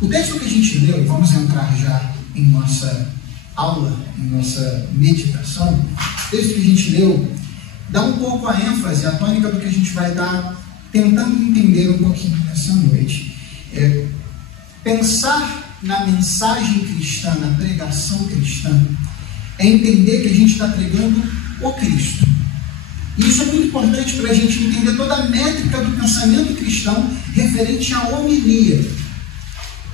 O texto que a gente leu, e vamos entrar já em nossa aula, em nossa meditação, o texto que a gente leu dá um pouco a ênfase, a tônica do que a gente vai estar tentando entender um pouquinho nessa noite. Pensar na mensagem cristã, na pregação cristã, é entender que a gente está pregando o Cristo. E isso é muito importante para a gente entender toda a métrica do pensamento cristão referente à homilia.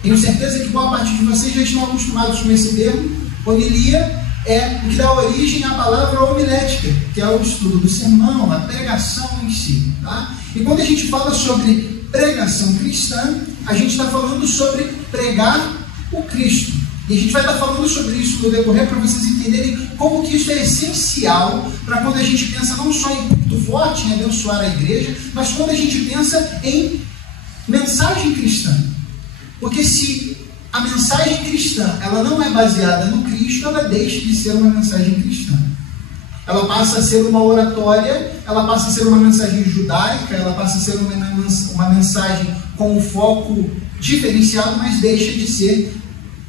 Tenho certeza que boa parte de vocês já estão acostumados com esse termo. Homilia é o que dá origem à palavra homilética, que é o estudo do sermão, a pregação em si. Tá? E quando a gente fala sobre pregação cristã, a gente está falando sobre pregar o Cristo. E a gente vai estar falando sobre isso no decorrer para vocês entenderem como que isso é essencial para quando a gente pensa não só em culto forte, em abençoar a igreja, mas quando a gente pensa em mensagem cristã. Porque se a mensagem cristã ela não é baseada no Cristo, ela deixa de ser uma mensagem cristã. Ela passa a ser uma oratória, ela passa a ser uma mensagem judaica, ela passa a ser uma mensagem com um foco diferenciado, mas deixa de ser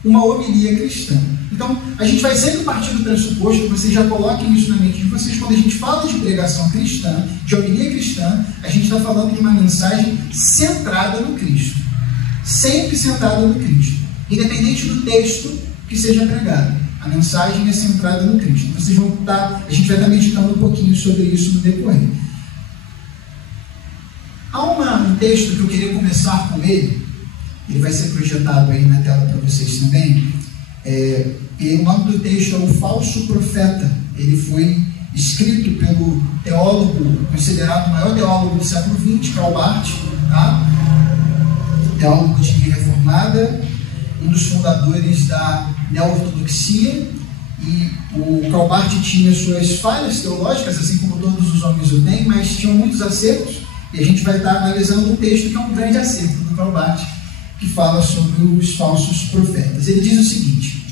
uma homilia cristã. Então, a gente vai sempre partir do pressuposto que vocês já coloquem isso na mente de vocês. Quando a gente fala de pregação cristã, de homilia cristã, a gente está falando de uma mensagem centrada no Cristo. Sempre centrada no Cristo. Independente do texto que seja pregado. A mensagem é centrada no Cristo. Vocês vão estar, a gente vai estar meditando um pouquinho sobre isso no decorrer. Há um texto que eu queria começar com ele vai ser projetado aí na tela para vocês também. E o nome do texto é O Falso Profeta. Ele foi escrito pelo teólogo, considerado o maior teólogo do século XX, Karl Barth, tá? Teólogo de linha reformada, um dos fundadores da neo-ortodoxia. E o Karl Barth tinha suas falhas teológicas, assim como todos os homens o têm, mas tinham muitos acertos. E a gente vai estar analisando um texto que é um grande acerto do Karl Barth, que fala sobre os falsos profetas. Ele diz o seguinte: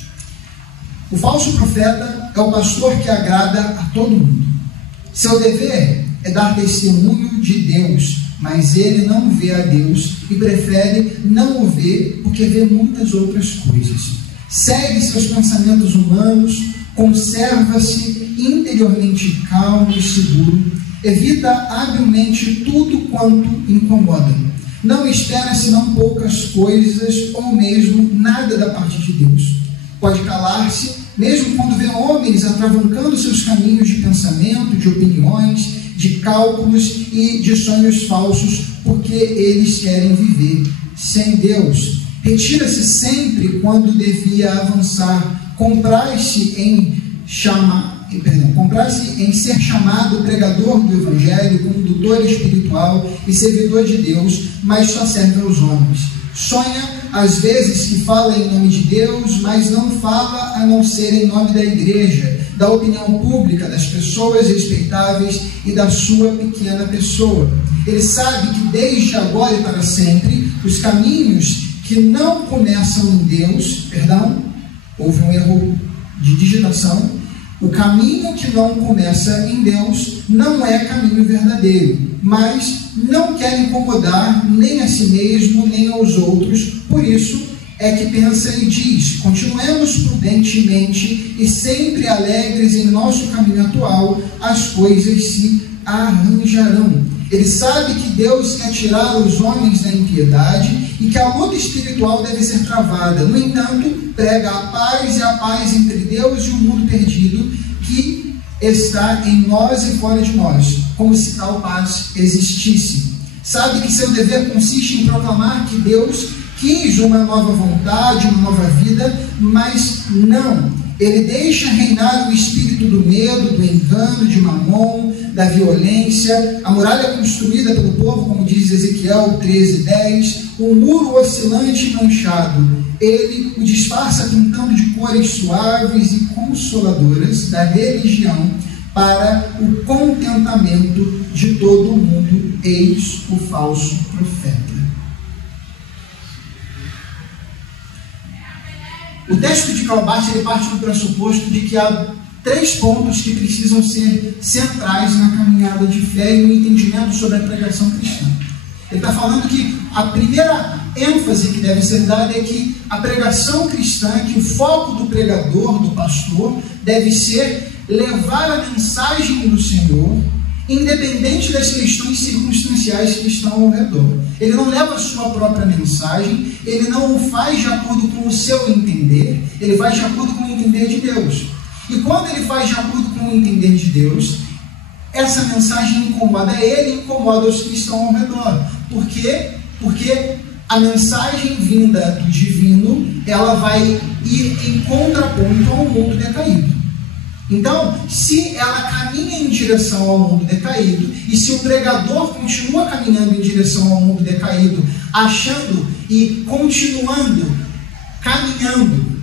o falso profeta é o pastor que agrada a todo mundo. Seu dever é dar testemunho de Deus, mas ele não vê a Deus e prefere não o ver porque vê muitas outras coisas. Segue seus pensamentos humanos, conserva-se interiormente calmo e seguro, evita habilmente tudo quanto incomoda. Não espera senão poucas coisas ou mesmo nada da parte de Deus. Pode calar-se, mesmo quando vê homens atravancando seus caminhos de pensamento, de opiniões, de cálculos e de sonhos falsos, porque eles querem viver sem Deus. Retira-se sempre quando devia avançar. Compraz-se em ser chamado pregador do Evangelho, condutor espiritual e servidor de Deus, mas só serve aos homens. Sonha, às vezes, que fala em nome de Deus, mas não fala a não ser em nome da igreja, da opinião pública, das pessoas respeitáveis e da sua pequena pessoa. Ele sabe que desde agora e para sempre, os caminhos que não começam em Deus, houve um erro de digitação, o caminho que não começa em Deus não é caminho verdadeiro, mas não quer incomodar nem a si mesmo, nem aos outros. Por isso é que pensa e diz: continuemos prudentemente e sempre alegres em nosso caminho atual, as coisas se arranjarão. Ele sabe que Deus quer tirar os homens da impiedade e que a luta espiritual deve ser travada. No entanto, prega a paz e a paz entre Deus e o mundo perdido que está em nós e fora de nós, como se tal paz existisse. Sabe que seu dever consiste em proclamar que Deus quis uma nova vontade, uma nova vida, mas não. Ele deixa reinar o espírito do medo, do engano, de Mamon, da violência. A muralha construída pelo povo, como diz Ezequiel 13:10, o muro oscilante e manchado. Ele o disfarça pintando de cores suaves e consoladoras da religião para o contentamento de todo o mundo. Eis o falso profeta. O texto de Karl Barth parte do pressuposto de que há 3 pontos que precisam ser centrais na caminhada de fé e no entendimento sobre a pregação cristã. Ele está falando que a primeira ênfase que deve ser dada é que a pregação cristã, que o foco do pregador, do pastor, deve ser levar a mensagem do Senhor, independente das questões circunstanciais que estão ao redor. Ele não leva a sua própria mensagem, ele não o faz de acordo com o seu entender, ele faz de acordo com o entender de Deus. E quando ele faz de acordo com o entender de Deus, essa mensagem incomoda ele, incomoda os que estão ao redor. Por quê? Porque a mensagem vinda do divino, ela vai ir em contraponto ao mundo decaído. Então, se ela caminha em direção ao mundo decaído, e se o pregador continua caminhando em direção ao mundo decaído, achando e continuando caminhando,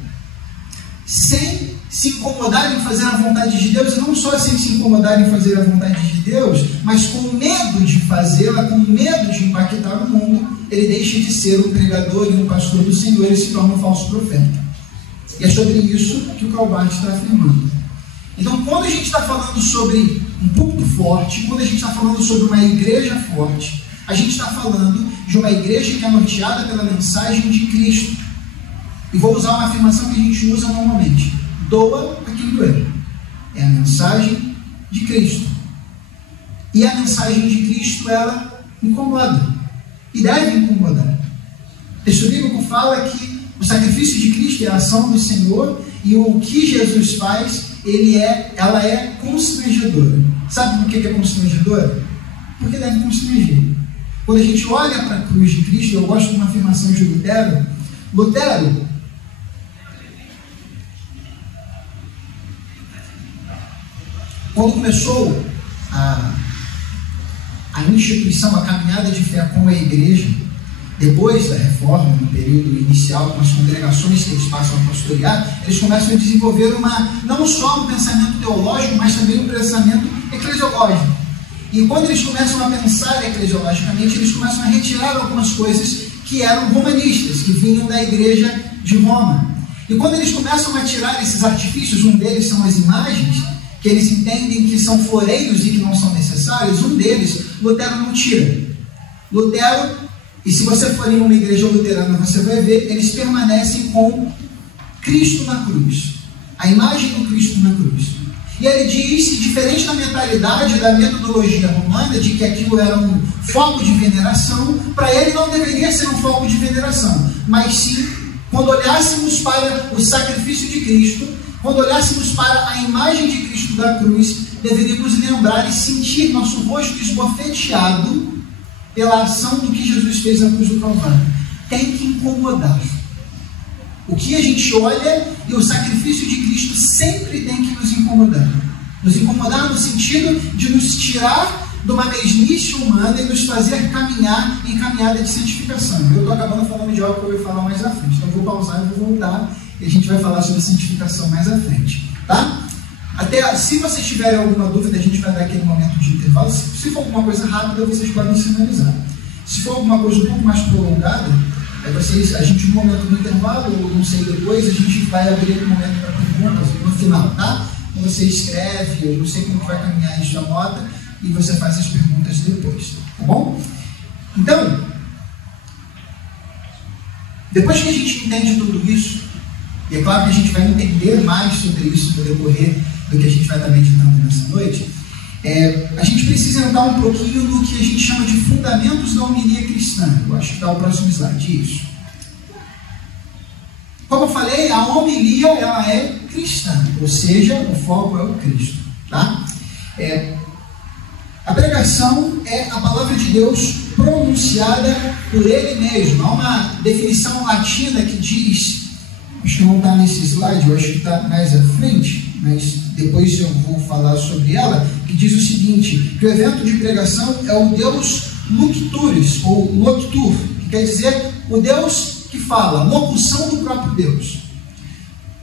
sem se incomodar em fazer a vontade de Deus, e não só sem se incomodar em fazer a vontade de Deus, mas com medo de fazê-la, com medo de impactar o mundo, ele deixa de ser um pregador e um pastor do Senhor, ele se torna um falso profeta. E é sobre isso que o Calvart está afirmando. Então, quando a gente está falando sobre um púlpito forte, quando a gente está falando sobre uma igreja forte, a gente está falando de uma igreja que é norteada pela mensagem de Cristo. E vou usar uma afirmação que a gente usa normalmente: doa a quem doer. É a mensagem de Cristo. E a mensagem de Cristo, ela incomoda. E deve incomodar. O texto bíblico fala que o sacrifício de Cristo é a ação do Senhor, e o que Jesus faz, ela é constrangedora. Sabe por que é constrangedora? Porque deve constranger. Quando a gente olha para a cruz de Cristo, eu gosto de uma afirmação de Lutero. Lutero, quando começou a instituição, a caminhada de fé com a igreja, depois da reforma, no período inicial, com as congregações que eles passam a pastorear, eles começam a desenvolver não só um pensamento teológico, mas também um pensamento eclesiológico. E quando eles começam a pensar eclesiologicamente, eles começam a retirar algumas coisas que eram romanistas, que vinham da igreja de Roma. E quando eles começam a tirar esses artifícios, um deles são as imagens, que eles entendem que são floreios e que não são necessários, um deles, Lutero não tira. Lutero, e se você for em uma igreja luterana, você vai ver, eles permanecem com Cristo na cruz. A imagem do Cristo na cruz. E ele diz que, diferente da mentalidade, da metodologia romana, de que aquilo era um foco de veneração, para ele não deveria ser um foco de veneração. Mas sim, quando olhássemos para o sacrifício de Cristo, quando olhássemos para a imagem de Cristo da cruz, deveríamos lembrar e sentir nosso rosto esbofeteado pela ação do que Jesus fez na cruz do Calvário. Tem que incomodar. O que a gente olha e o sacrifício de Cristo sempre tem que nos incomodar. Nos incomodar no sentido de nos tirar de uma mesmice humana e nos fazer caminhar em caminhada de santificação. Eu estou acabando falando de algo que eu vou falar mais à frente. Então eu vou pausar e vou voltar e a gente vai falar sobre santificação mais à frente. Tá? Até, se vocês tiverem alguma dúvida, a gente vai dar aquele momento de intervalo. Se for alguma coisa rápida, vocês podem sinalizar. Se for alguma coisa um pouco mais prolongada, a gente, no momento do intervalo, ou não sei depois, a gente vai abrir um momento para perguntas no final, tá? Então você escreve, eu não sei como que vai caminhar isso, anota, e você faz as perguntas depois, tá bom? Então, depois que a gente entende tudo isso, e é claro que a gente vai entender mais sobre isso no decorrer do que a gente vai estar meditando nessa noite, a gente precisa entrar um pouquinho no que a gente chama de fundamentos da homilia cristã. Eu acho que está o próximo slide, isso. Como eu falei, a homilia ela é cristã, ou seja, o foco é o Cristo. Tá? A pregação é a palavra de Deus pronunciada por Ele mesmo. Há uma definição latina que diz, acho que não está nesse slide, eu acho que está mais à frente, mas depois eu vou falar sobre ela, que diz o seguinte, que o evento de pregação é o Deus Lucturis, ou Loctur, que quer dizer o Deus que fala, locução do próprio Deus.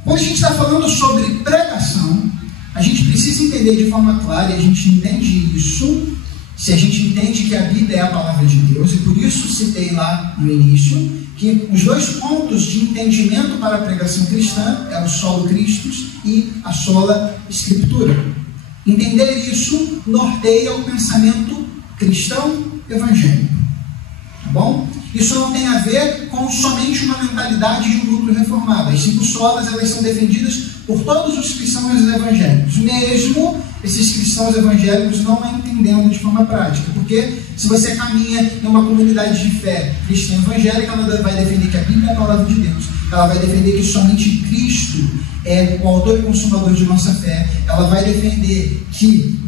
Quando a gente está falando sobre pregação, a gente precisa entender de forma clara, e a gente entende isso, se a gente entende que a Bíblia é a palavra de Deus, e por isso citei lá no início, que os dois pontos de entendimento para a pregação cristã é o solo Christus e a sola Escritura. Entender isso norteia o pensamento cristão evangélico. Tá bom? Isso não tem a ver com somente uma mentalidade de um núcleo reformado. As 5 solas, elas são defendidas por todos os cristãos evangélicos, mesmo esses cristãos evangélicos não a entendendo de forma prática. Porque se você caminha em uma comunidade de fé cristã evangélica, ela vai defender que a Bíblia é a palavra de Deus. Ela vai defender que somente Cristo é o autor e consumador de nossa fé. Ela vai defender que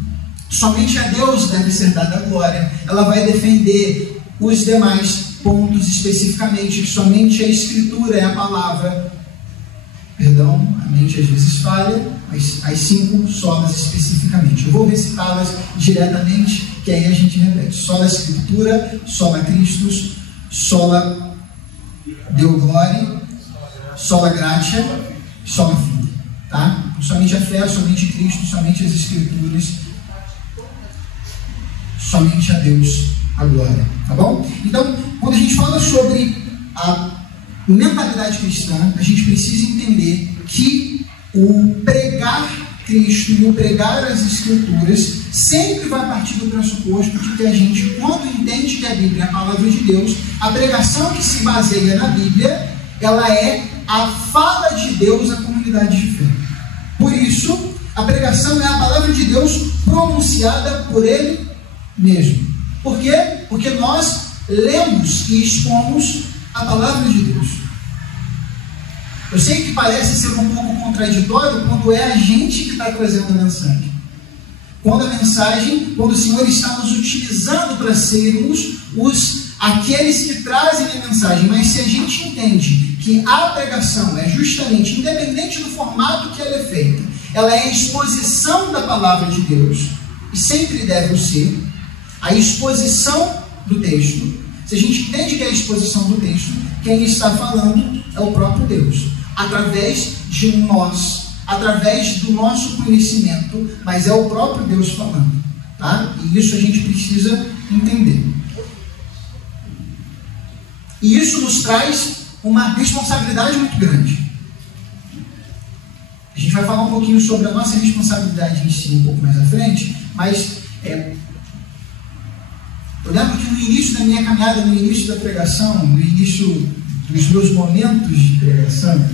somente a Deus deve ser dada a glória. Ela vai defender os demais pontos especificamente, que somente a Escritura é a palavra. Perdão, a mente às vezes falha, mas as 5 solas especificamente. Eu vou recitá-las diretamente, que aí a gente repete. Sola Escritura, sola Christus, sola Deo Gloria, sola Gratia, sola Fide. Tá? Somente a fé, somente Cristo, somente as Escrituras, somente a Deus a glória. Tá bom? Então, quando a gente fala sobre a mentalidade cristã, a gente precisa entender que o pregar Cristo e o pregar as Escrituras sempre vai partir do pressuposto de que a gente, quando entende que a Bíblia é a palavra de Deus, a pregação que se baseia na Bíblia, ela é a fala de Deus à comunidade de fé. Por isso, a pregação é a palavra de Deus pronunciada por Ele mesmo. Por quê? Porque nós lemos e expomos a palavra de Deus. Eu sei que parece ser um pouco contraditório quando é a gente que está trazendo a mensagem. Quando o Senhor está nos utilizando para sermos aqueles que trazem a mensagem. Mas se a gente entende que a pregação é justamente, independente do formato que ela é feita, ela é a exposição da palavra de Deus, e sempre deve o ser, a exposição do texto. Se a gente entende que é a exposição do texto, quem está falando é o próprio Deus, através de nós, através do nosso conhecimento, mas é o próprio Deus falando, tá? E isso a gente precisa entender. E isso nos traz uma responsabilidade muito grande. A gente vai falar um pouquinho sobre a nossa responsabilidade em si um pouco mais à frente, mas eu lembro que no início da minha caminhada, no início da pregação, no início dos meus momentos de pregação,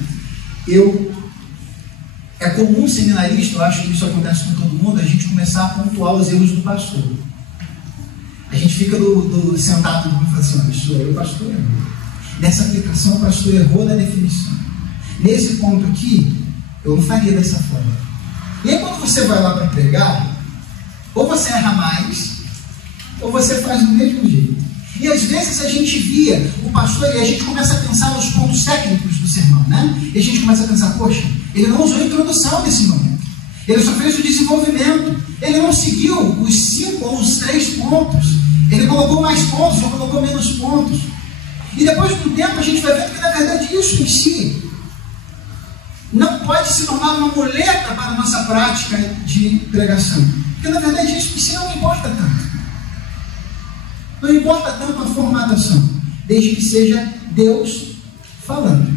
é comum seminarista, eu acho que isso acontece com todo mundo, a gente começar a pontuar os erros do pastor. A gente fica sentado no mundo e fala assim, isso aí o pastor errou. Nessa aplicação o pastor errou na definição. Nesse ponto aqui, eu não faria dessa forma. E aí quando você vai lá para pregar, ou você erra mais, ou você faz do mesmo jeito. E às vezes a gente via o pastor e a gente começa a pensar nos pontos técnicos do sermão, né? E a gente começa a pensar, poxa, ele não usou a introdução nesse momento. Ele só fez o desenvolvimento. Ele não seguiu os 5 ou os 3 pontos. Ele colocou mais pontos ou colocou menos pontos. E depois de um tempo a gente vai vendo que na verdade isso em si não pode se tornar uma muleta para a nossa prática de pregação. Porque na verdade isso em si não importa tanto. Não importa tanto a formatação, desde que seja Deus falando.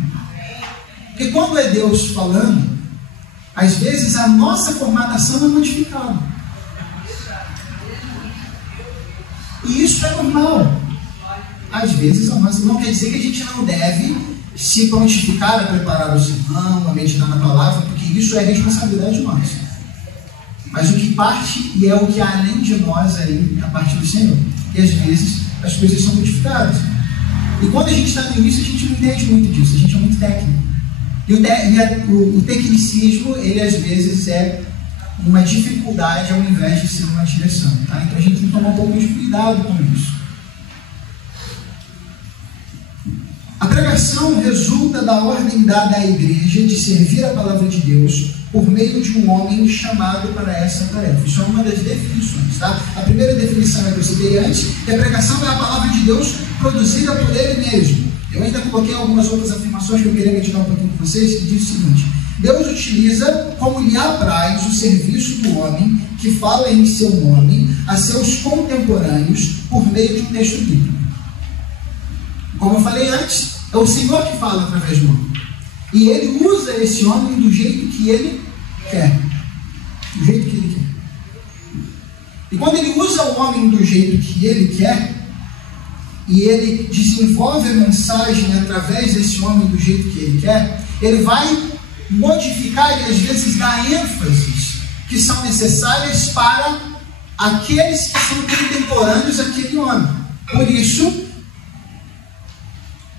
Porque quando é Deus falando, às vezes a nossa formatação é modificada. E isso é normal. Às vezes a nossa não quer dizer que a gente não deve se prontificar a preparar o sermão, a meditar na palavra, porque isso é responsabilidade nossa. Mas o que parte e é o que há além de nós aí, a parte do Senhor. E às vezes as coisas são modificadas. E quando a gente está no início, a gente não entende muito disso, a gente é muito técnico. E o tecnicismo, ele às vezes é uma dificuldade ao invés de ser uma direção. Tá? Então a gente tem que tomar um pouco de cuidado com isso. A pregação resulta da ordem dada à igreja de servir a palavra de Deus por meio de um homem chamado para essa tarefa. Isso é uma das definições. Tá? A primeira definição é que eu citei antes, que a pregação é a palavra de Deus produzida por Ele mesmo. Eu ainda coloquei algumas outras afirmações que eu queria meditar um pouquinho com vocês, que diz o seguinte: Deus utiliza como lhe apraz o serviço do homem que fala em seu nome a seus contemporâneos por meio de um texto bíblico. Como eu falei antes, é o Senhor que fala através do homem. E Ele usa esse homem do jeito que Ele quer. Do jeito que Ele quer. E quando Ele usa o homem do jeito que Ele quer, e ele desenvolve a mensagem através desse homem do jeito que ele quer, ele vai modificar e às vezes dar ênfases que são necessárias para aqueles que são contemporâneos àquele homem. Por isso,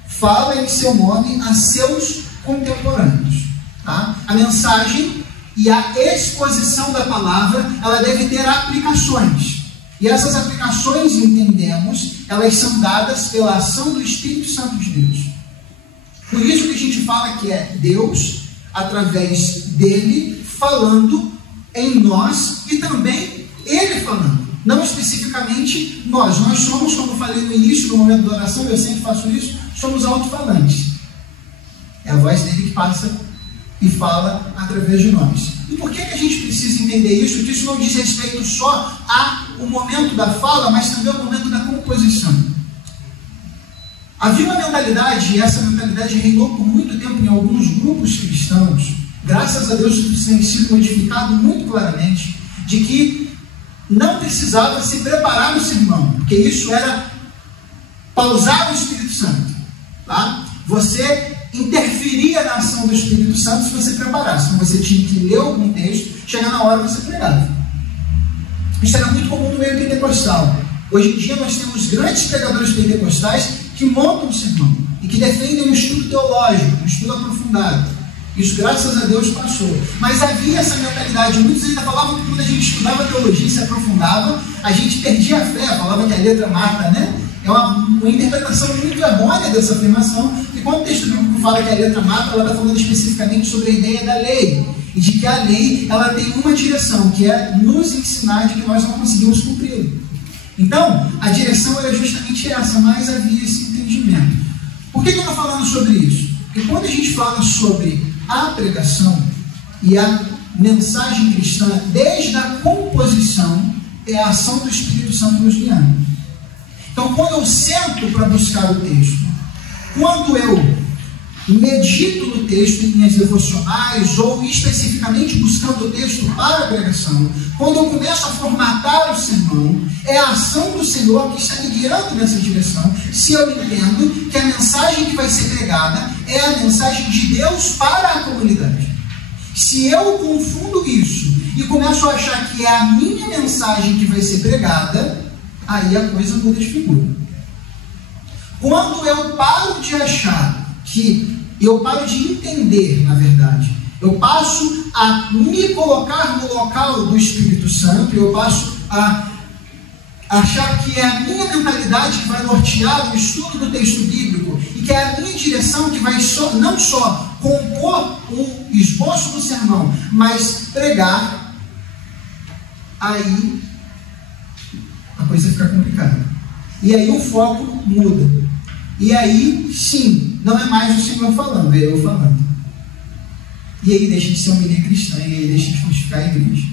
fala em seu nome a seus contemporâneos. Tá? A mensagem e a exposição da palavra, ela deve ter aplicações. E essas aplicações, entendemos, elas são dadas pela ação do Espírito Santo de Deus. Por isso que a gente fala que é Deus, através dele, falando em nós e também ele falando. Não especificamente nós. Nós somos, como eu falei no início, no momento da oração, eu sempre faço isso, somos alto-falantes. É a voz dele que passa e fala através de nós. E por que a gente precisa entender isso? Que isso não diz respeito só ao momento da fala, mas também ao momento da composição. Havia uma mentalidade, e essa mentalidade reinou por muito tempo em alguns grupos cristãos, graças a Deus isso tem sido modificado muito claramente, de que não precisava se preparar no sermão, porque isso era pausar o Espírito Santo. Tá? Você interferia na ação do Espírito Santo se você preparasse. Então você tinha que ler algum texto, chegar na hora você pregava. Isso era muito comum no meio pentecostal. Hoje em dia nós temos grandes pregadores pentecostais que montam o sermão e que defendem um estudo teológico, um estudo aprofundado. Isso, graças a Deus, passou. Mas havia essa mentalidade. Muitos ainda falavam que quando a gente estudava teologia e se aprofundava, a gente perdia a fé. Falava que a letra mata, né? É uma interpretação muito errônea dessa afirmação. E quando o texto bíblico fala que a letra mata, ela está falando especificamente sobre a ideia da lei. E de que a lei, ela tem uma direção, que é nos ensinar de que nós não conseguimos cumpri-la. Então, a direção era justamente essa, mas havia esse entendimento. Por que eu estou falando sobre isso? Porque quando a gente fala sobre a pregação e a mensagem cristã, desde a composição, é a ação do Espírito Santo nos guiando. Então, quando eu sento para buscar o texto, quando eu medito no texto em minhas devocionais, ou especificamente buscando o texto para a pregação, quando eu começo a formatar o sermão, é a ação do Senhor que está me guiando nessa direção, se eu entendo que a mensagem que vai ser pregada é a mensagem de Deus para a comunidade. Se eu confundo isso e começo a achar que é a minha mensagem que vai ser pregada, aí a coisa muda de figura. Quando eu paro de achar que eu paro de entender, na verdade, eu passo a me colocar no local do Espírito Santo, eu passo a achar que é a minha mentalidade que vai nortear o estudo do texto bíblico e que é a minha direção que vai não só compor o esboço do sermão, mas pregar, aí a coisa fica complicada. E aí o foco muda. E aí, sim, não é mais o Senhor falando, é eu falando. E aí deixa de ser uma igreja cristã, e aí deixa de frutificar a igreja.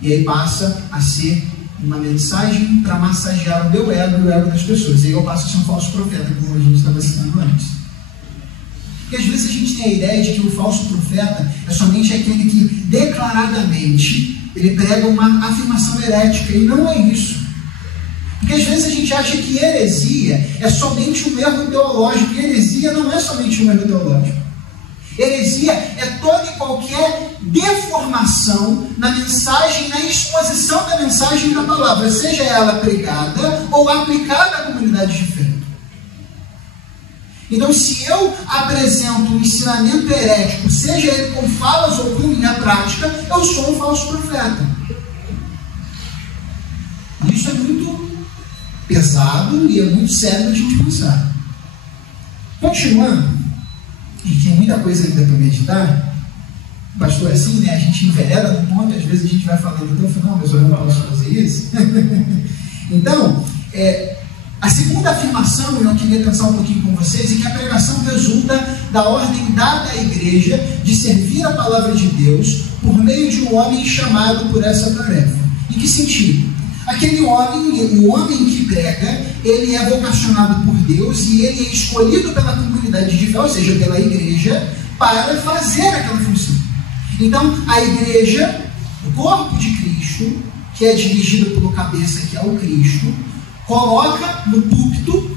E aí passa a ser uma mensagem para massagear o meu ego e o ego das pessoas. E aí eu passo a ser um falso profeta, como a gente estava citando antes. Porque às vezes a gente tem a ideia de que o falso profeta é somente aquele que declaradamente ele prega uma afirmação herética, e não é isso. Porque às vezes a gente acha que heresia é somente um erro teológico, e heresia não é somente um erro teológico. Heresia é toda e qualquer deformação na mensagem, na exposição da mensagem da palavra, seja ela pregada ou aplicada à comunidade de fé. Então, se eu apresento um ensinamento herético, seja ele com falas ou com minha prática, eu sou um falso profeta. Isso é muito pesado e é muito sério a gente pensar. Continuando, a gente tem muita coisa ainda para meditar. Pastor, assim, né? A gente envereda no ponto, às vezes a gente vai falando até o final, mas eu não posso fazer isso. Então, a segunda afirmação, eu queria pensar um pouquinho com vocês, é que a pregação resulta da ordem dada à igreja de servir a palavra de Deus por meio de um homem chamado por essa tarefa. Em que sentido? Aquele homem, o homem que prega, ele é vocacionado por Deus e ele é escolhido pela comunidade de fé, ou seja, pela igreja, para fazer aquela função. Então, a igreja, o corpo de Cristo, que é dirigido pelo cabeça, que é o Cristo, coloca no púlpito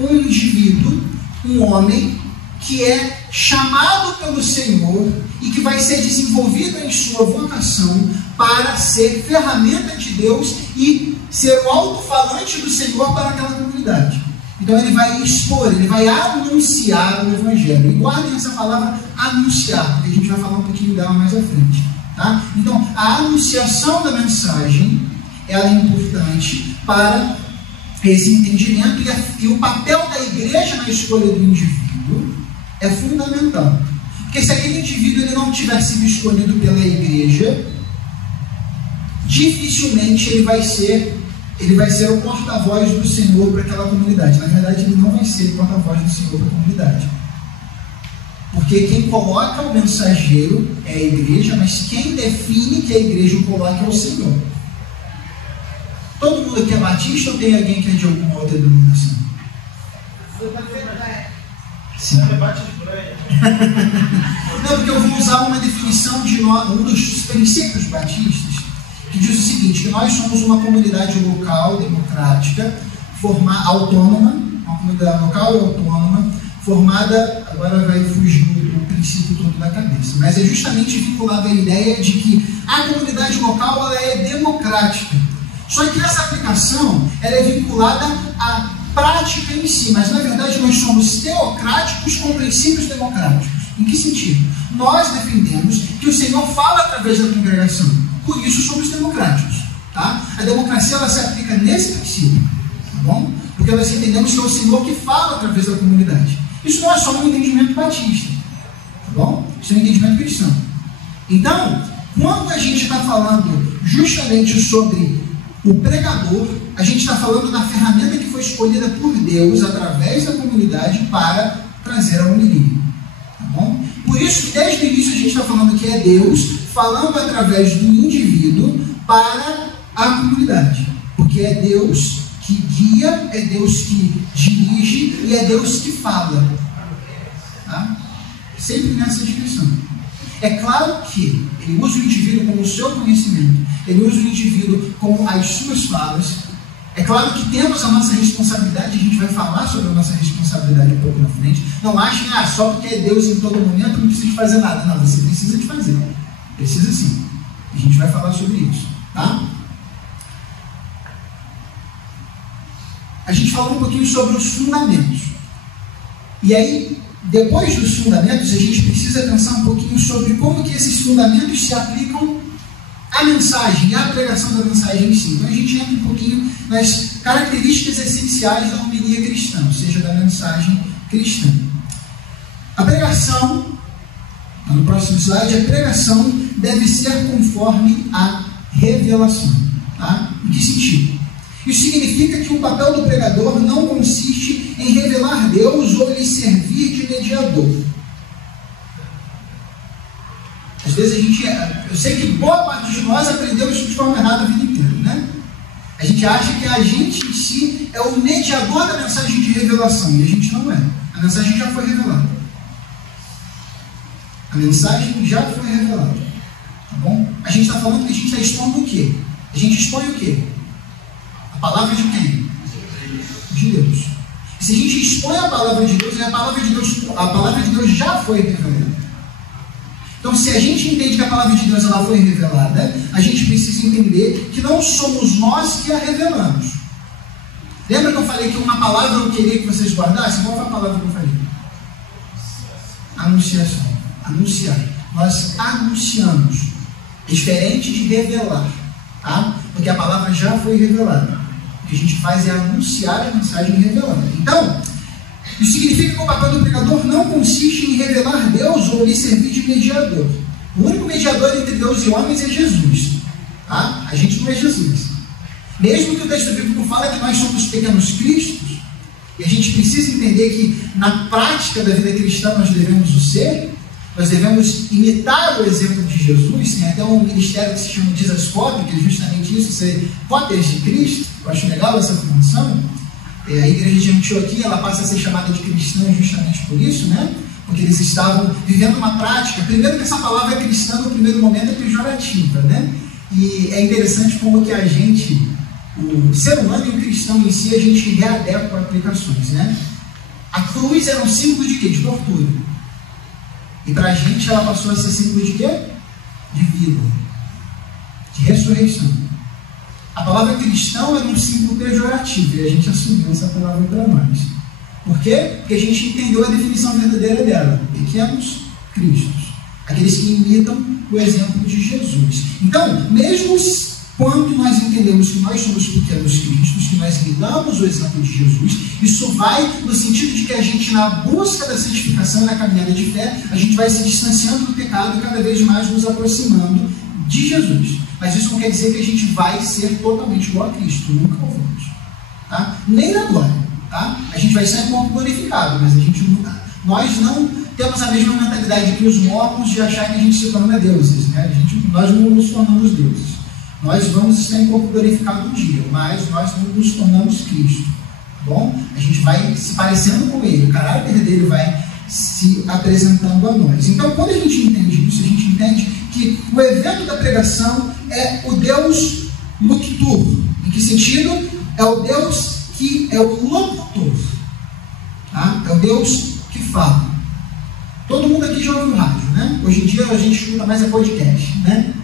um indivíduo, um homem, que é chamado pelo Senhor e que vai ser desenvolvido em sua vocação para ser ferramenta de Deus e ser o alto-falante do Senhor para aquela comunidade. Então ele vai expor, ele vai anunciar o Evangelho. E guardem essa palavra anunciar, porque a gente vai falar um pouquinho dela mais à frente. Tá? Então a anunciação da mensagem ela é importante para esse entendimento e o papel da igreja na escolha do indivíduo é fundamental. Porque se aquele indivíduo ele não tiver sido escolhido pela igreja, dificilmente ele vai ser o porta-voz do Senhor para aquela comunidade. Na verdade, ele não vai ser o porta-voz do Senhor para a comunidade. Porque quem coloca o mensageiro é a igreja, mas quem define que a igreja o coloca é o Senhor. Todo mundo aqui é batista ou tem alguém que é de alguma outra denominação? Sim. Não, porque eu vou usar uma definição de um dos princípios batistas, que diz o seguinte, que nós somos uma comunidade local, democrática, autônoma, uma comunidade local e autônoma, formada, agora vai fugir do princípio todo da cabeça, mas é justamente vinculado à ideia de que a comunidade local ela é democrática. Só que essa aplicação ela é vinculada à prática em si, mas na verdade nós somos teocráticos com princípios democráticos. Em que sentido? Nós defendemos que o Senhor fala através da congregação, por isso somos democráticos. Tá? A democracia ela se aplica nesse princípio, tá bom? Porque nós entendemos que é o Senhor que fala através da comunidade. Isso não é só um entendimento batista, tá bom? Isso é um entendimento cristão. Então, quando a gente está falando justamente sobre o pregador, a gente está falando da ferramenta que foi escolhida por Deus através da comunidade para trazer a homilia. Tá bom? Por isso que desde o início a gente está falando que é Deus falando através do indivíduo para a comunidade. Porque é Deus que guia, é Deus que dirige e é Deus que fala. Tá? Sempre nessa direção. É claro que ele usa o indivíduo como o seu conhecimento, ele usa o indivíduo como as suas falas. É claro que temos a nossa responsabilidade, a gente vai falar sobre a nossa responsabilidade um pouco na frente. Não achem, só porque é Deus em todo momento não precisa fazer nada. Não, você precisa de fazer. Precisa sim. A gente vai falar sobre isso. Tá? A gente falou um pouquinho sobre os fundamentos. E aí, depois dos fundamentos, a gente precisa pensar um pouquinho sobre como que esses fundamentos se aplicam à mensagem, à pregação da mensagem em si. Então a gente entra um pouquinho nas características essenciais da homilia cristã, ou seja, da mensagem cristã. A pregação, no próximo slide, a pregação deve ser conforme a revelação. Tá? Em que sentido? Isso significa que o papel do pregador não consiste em revelar Deus ou lhe servir de mediador. Às vezes eu sei que boa parte de nós aprendeu isso de forma errada a vida inteira, né? A gente acha que a gente em si é o mediador da mensagem de revelação, e a gente não é. A mensagem já foi revelada. A mensagem já foi revelada. Tá bom? A gente está falando que a gente está expondo o quê? A gente expõe o quê? A palavra de quem? De Deus. E se a gente expõe a palavra de Deus, a palavra de Deus já foi revelada. Então, se a gente entende que a palavra de Deus ela foi revelada, a gente precisa entender que não somos nós que a revelamos. Lembra que eu falei que uma palavra eu queria que vocês guardassem? Qual foi a palavra que eu falei? Anunciação. Anunciar. Nós anunciamos. É diferente de revelar. Tá? Porque a palavra já foi revelada. O que a gente faz é anunciar a mensagem revelada. Então, isso significa que o papel do pregador não consiste em revelar Deus ou lhe servir de mediador. O único mediador entre Deus e homens é Jesus. Tá? A gente não é Jesus. Mesmo que o texto bíblico fala que nós somos pequenos cristos, e a gente precisa entender que na prática da vida cristã nós devemos o ser, nós devemos imitar o exemplo de Jesus. Tem até um ministério que se chama Jesus Copy, que é justamente isso, ser cópias de Cristo. Eu acho legal essa formação. A igreja de Antioquia ela passa a ser chamada de cristã justamente por isso, né? Porque eles estavam vivendo uma prática. Primeiro que essa palavra cristã no primeiro momento é pejorativa, né? E é interessante como que a gente o ser humano e o cristão em si, a gente readequa aplicações, né? A cruz era um símbolo de quê? De tortura. E para a gente ela passou a ser símbolo de quê? De vida, de ressurreição. A palavra cristão era um símbolo pejorativo e a gente assumiu essa palavra para nós. Por quê? Porque a gente entendeu a definição verdadeira dela: pequenos cristos, aqueles que imitam o exemplo de Jesus. Então, mesmo quando nós entendemos que nós somos pequenos cristos, que nós imitamos o exemplo de Jesus, isso vai no sentido de que a gente, na busca da santificação, na caminhada de fé, a gente vai se distanciando do pecado e cada vez mais nos aproximando de Jesus. Mas isso não quer dizer que a gente vai ser totalmente igual a Cristo, nunca o vamos. Tá? Nem na glória. Tá? A gente vai ser um corpo glorificado, mas nós não temos a mesma mentalidade que os mormons de achar que a gente se torna deuses. Né? Nós não nos tornamos deuses. Nós vamos estar em corpo glorificado um dia, mas nós não nos tornamos Cristo. Bom, a gente vai se parecendo com Ele, o caráter dele vai se apresentando a nós. Então, quando a gente entende isso, a gente entende que o evento da pregação é o Deus locutor. Em que sentido? É o Deus que é o locutor. Tá? É o Deus que fala. Todo mundo aqui já ouve rádio, né? Hoje em dia a gente escuta mais podcast, né?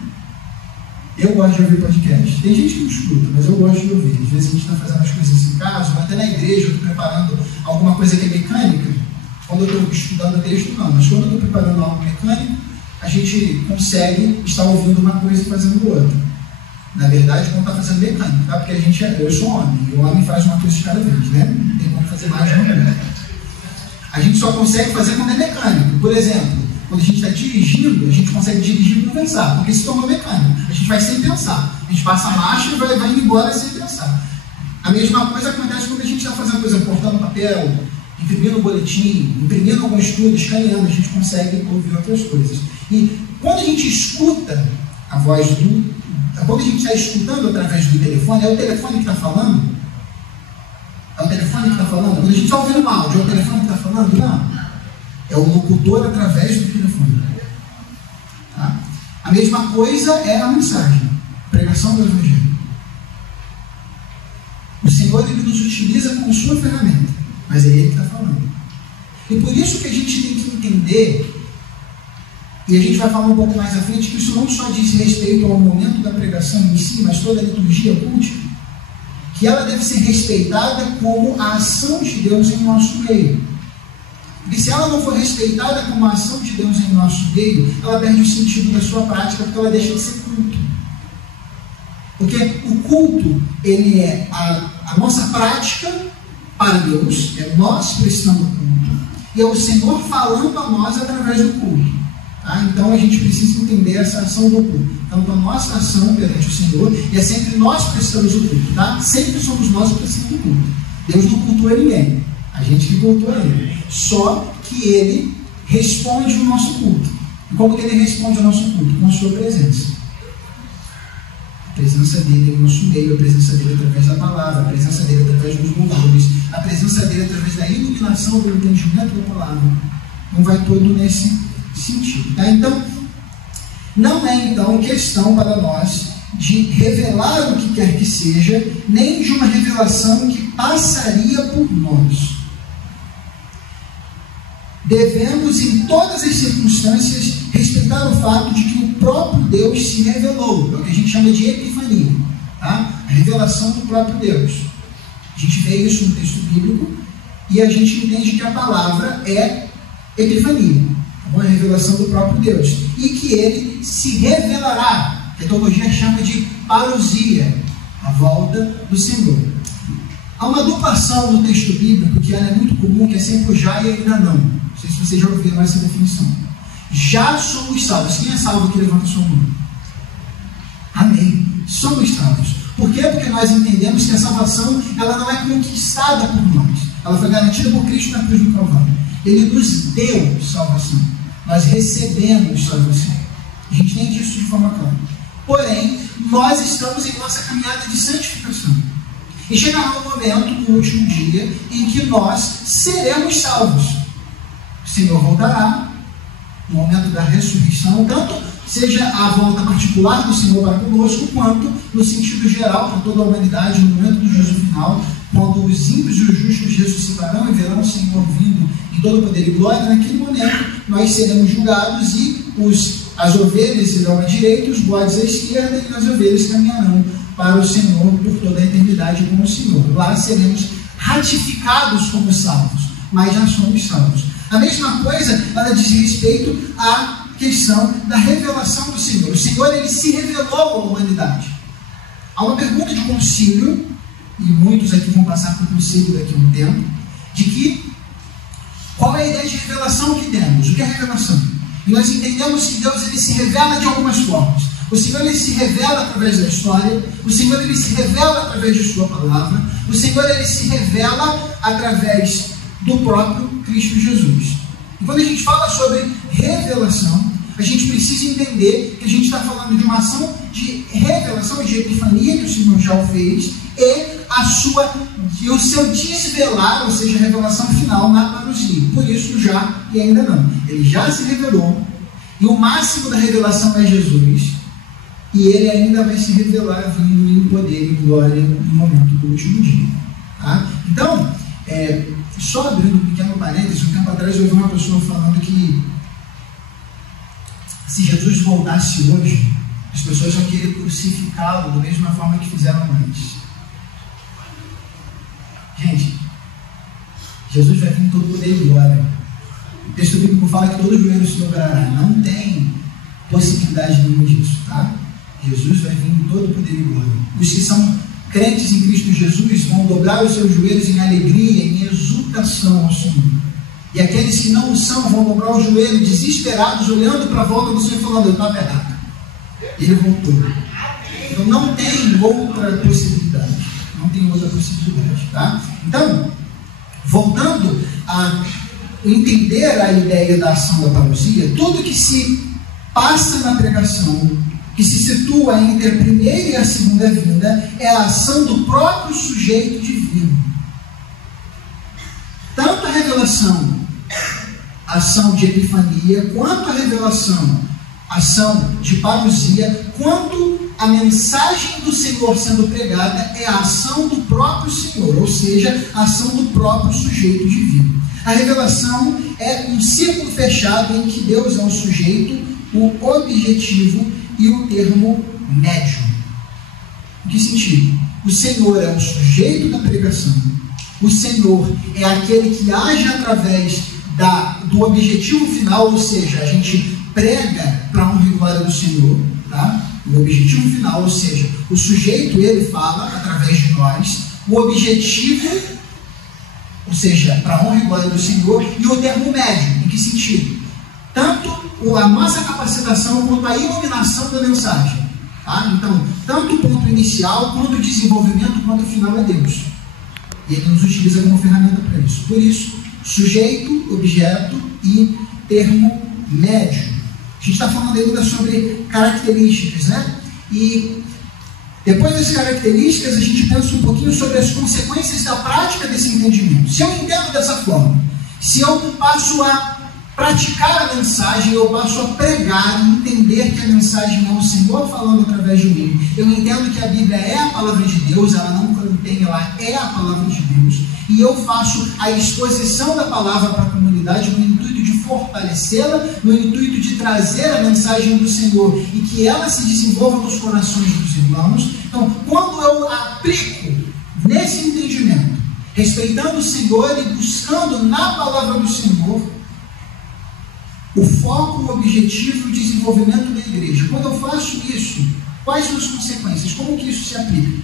Eu gosto de ouvir podcast. Tem gente que não escuta, mas eu gosto de ouvir. Às vezes a gente está fazendo as coisas em casa, ou até na igreja, eu estou preparando alguma coisa que é mecânica. Quando eu estou estudando texto, não. Mas quando eu estou preparando algo mecânico, a gente consegue estar ouvindo uma coisa e fazendo outra. Na verdade, quando está fazendo mecânico, tá? Porque eu sou homem, e o homem faz uma coisa de cada vez, né? Não tem como fazer mais de uma mulher. A gente só consegue fazer quando é mecânico. Por exemplo, quando a gente está dirigindo, a gente consegue dirigir para pensar, porque se tornou mecânico. A gente vai sem pensar. A gente passa a marcha e vai indo embora sem pensar. A mesma coisa acontece quando a gente está fazendo, por exemplo, cortando papel, imprimindo um boletim, imprimindo algum estudo, escaneando, a gente consegue ouvir outras coisas. E quando a gente escuta a voz quando a gente está escutando através do telefone, é o telefone que está falando? É o telefone que está falando? Quando a gente está ouvindo um áudio, é o telefone que está falando? Não. É o locutor através do telefone. Tá? A mesma coisa é a mensagem, a pregação do Evangelho. O Senhor, Ele nos utiliza como sua ferramenta, mas é Ele que está falando. E por isso que a gente tem que entender, e a gente vai falar um pouco mais à frente, que isso não só diz respeito ao momento da pregação em si, mas toda a liturgia cultica, que ela deve ser respeitada como a ação de Deus em nosso meio. Porque se ela não for respeitada como a ação de Deus em nosso meio, ela perde o sentido da sua prática, porque ela deixa de ser culto. Porque o culto, ele é a nossa prática para Deus, é nós prestando culto, e é o Senhor falando a nós através do culto. Tá? Então a gente precisa entender essa ação do culto. Então a nossa ação perante o Senhor, e é sempre nós que prestamos o culto. Tá? Sempre somos nós que prestamos o culto. Deus não cultua ninguém. A gente que cultua Ele. Só que Ele responde o nosso culto. E como que Ele responde o nosso culto? Com a sua presença. A presença dEle no nosso meio, a presença dEle através da palavra, a presença dEle através dos louvores, a presença dEle através da iluminação, do entendimento da palavra. Não vai todo nesse sentido. Tá? Então, não é então questão para nós de revelar o que quer que seja, nem de uma revelação que passaria por nós. Devemos, em todas as circunstâncias, respeitar o fato de que o próprio Deus se revelou. É o que a gente chama de epifania. Tá? A revelação do próprio Deus. A gente vê isso no texto bíblico e a gente entende que a palavra é epifania. Tá? A revelação do próprio Deus. E que Ele se revelará. A teologia chama de parousia, a volta do Senhor. Há uma duplação no texto bíblico que ela é muito comum, que é sempre o já e ainda não. Não sei se vocês já ouviram essa definição. Já somos salvos. Quem é salvo que levanta sua mão? Amém. Somos salvos. Por quê? Porque nós entendemos que a salvação ela não é conquistada por nós. Ela foi garantida por Cristo na cruz do Calvário. Ele nos deu salvação. Nós recebemos salvação. A gente entende isso de forma clara. Porém, nós estamos em nossa caminhada de santificação. E chegará um momento, no último dia, em que nós seremos salvos. O Senhor voltará, no momento da ressurreição, tanto seja a volta particular do Senhor para conosco, quanto no sentido geral para toda a humanidade, no momento do juízo final, quando os ímpios e os justos ressuscitarão e verão o Senhor vindo em todo o poder e glória. Naquele momento nós seremos julgados e as ovelhas irão à direita, os bodes à esquerda, e as ovelhas caminharão para o Senhor por toda a eternidade com o Senhor. Lá seremos ratificados como salvos, mas já somos salvos. A mesma coisa, ela diz respeito à questão da revelação do Senhor. O Senhor, ele se revelou à humanidade. Há uma pergunta de concílio, e muitos aqui vão passar por concílio daqui a um tempo, de que qual é a ideia de revelação que temos? O que é revelação? E nós entendemos que Deus, ele se revela de algumas formas. O Senhor, ele se revela através da história. O Senhor, ele se revela através de sua palavra. O Senhor, ele se revela através do próprio Cristo Jesus. E quando a gente fala sobre revelação, a gente precisa entender que a gente está falando de uma ação de revelação, de epifania que o Senhor já o fez, e o seu desvelar, ou seja, a revelação final na parousia. Por isso, já e ainda não. Ele já se revelou, e o máximo da revelação é Jesus, e ele ainda vai se revelar vindo em poder e glória no momento do último dia. Tá? Então, só abrindo um pequeno parênteses, um tempo atrás eu ouvi uma pessoa falando que se Jesus voltasse hoje, as pessoas vão querer crucificá-lo da mesma forma que fizeram antes. Gente, Jesus vai vir em todo poder e glória. O texto bíblico fala que todo joelho se dobrará. Não tem possibilidade nenhuma disso, tá? Jesus vai vir em todo poder e glória. Os que são crentes em Cristo Jesus vão dobrar os seus joelhos em alegria, em exultação ao Senhor. E aqueles que não o são vão dobrar o joelho desesperados, olhando para a volta do Senhor e falando: eu estava errado. Ele voltou. Então não tem outra possibilidade. Não tem outra possibilidade, tá? Então, voltando a entender a ideia da ação da parousia, tudo que se passa na pregação, que se situa entre a primeira e a segunda vinda, é a ação do próprio sujeito divino. Tanto a revelação, ação de epifania, quanto a revelação, ação de parousia, quanto a mensagem do Senhor sendo pregada é a ação do próprio Senhor, ou seja, a ação do próprio sujeito divino. A revelação é um círculo fechado em que Deus é o sujeito, o objetivo e o termo médio. Em que sentido? O Senhor é o sujeito da pregação. O Senhor é aquele que age através do objetivo final, ou seja, a gente prega para a honra e glória do Senhor, tá? O objetivo final, ou seja, o sujeito, ele fala através de nós, o objetivo, ou seja, para a honra e glória do Senhor, e o termo médio. Em que sentido? Tanto a nossa capacitação quanto a iluminação da mensagem. Tá? Então, tanto o ponto inicial, quanto o desenvolvimento, quanto o final é Deus. E ele nos utiliza como ferramenta para isso. Por isso, sujeito, objeto e termo médio. A gente está falando ainda sobre características, né? E depois das características, a gente pensa um pouquinho sobre as consequências da prática desse entendimento. Se eu entendo dessa forma, se eu passo a praticar a mensagem, eu passo a pregar e entender que a mensagem é o Senhor falando através de mim. Eu entendo que a Bíblia é a palavra de Deus, ela não contém, ela é a palavra de Deus. E eu faço a exposição da palavra para a comunidade no intuito de fortalecê-la, no intuito de trazer a mensagem do Senhor e que ela se desenvolva nos corações dos irmãos. Então, quando eu aplico nesse entendimento, respeitando o Senhor e buscando na palavra do Senhor o foco, o objetivo e o desenvolvimento da igreja. Quando eu faço isso, quais são as consequências? Como que isso se aplica?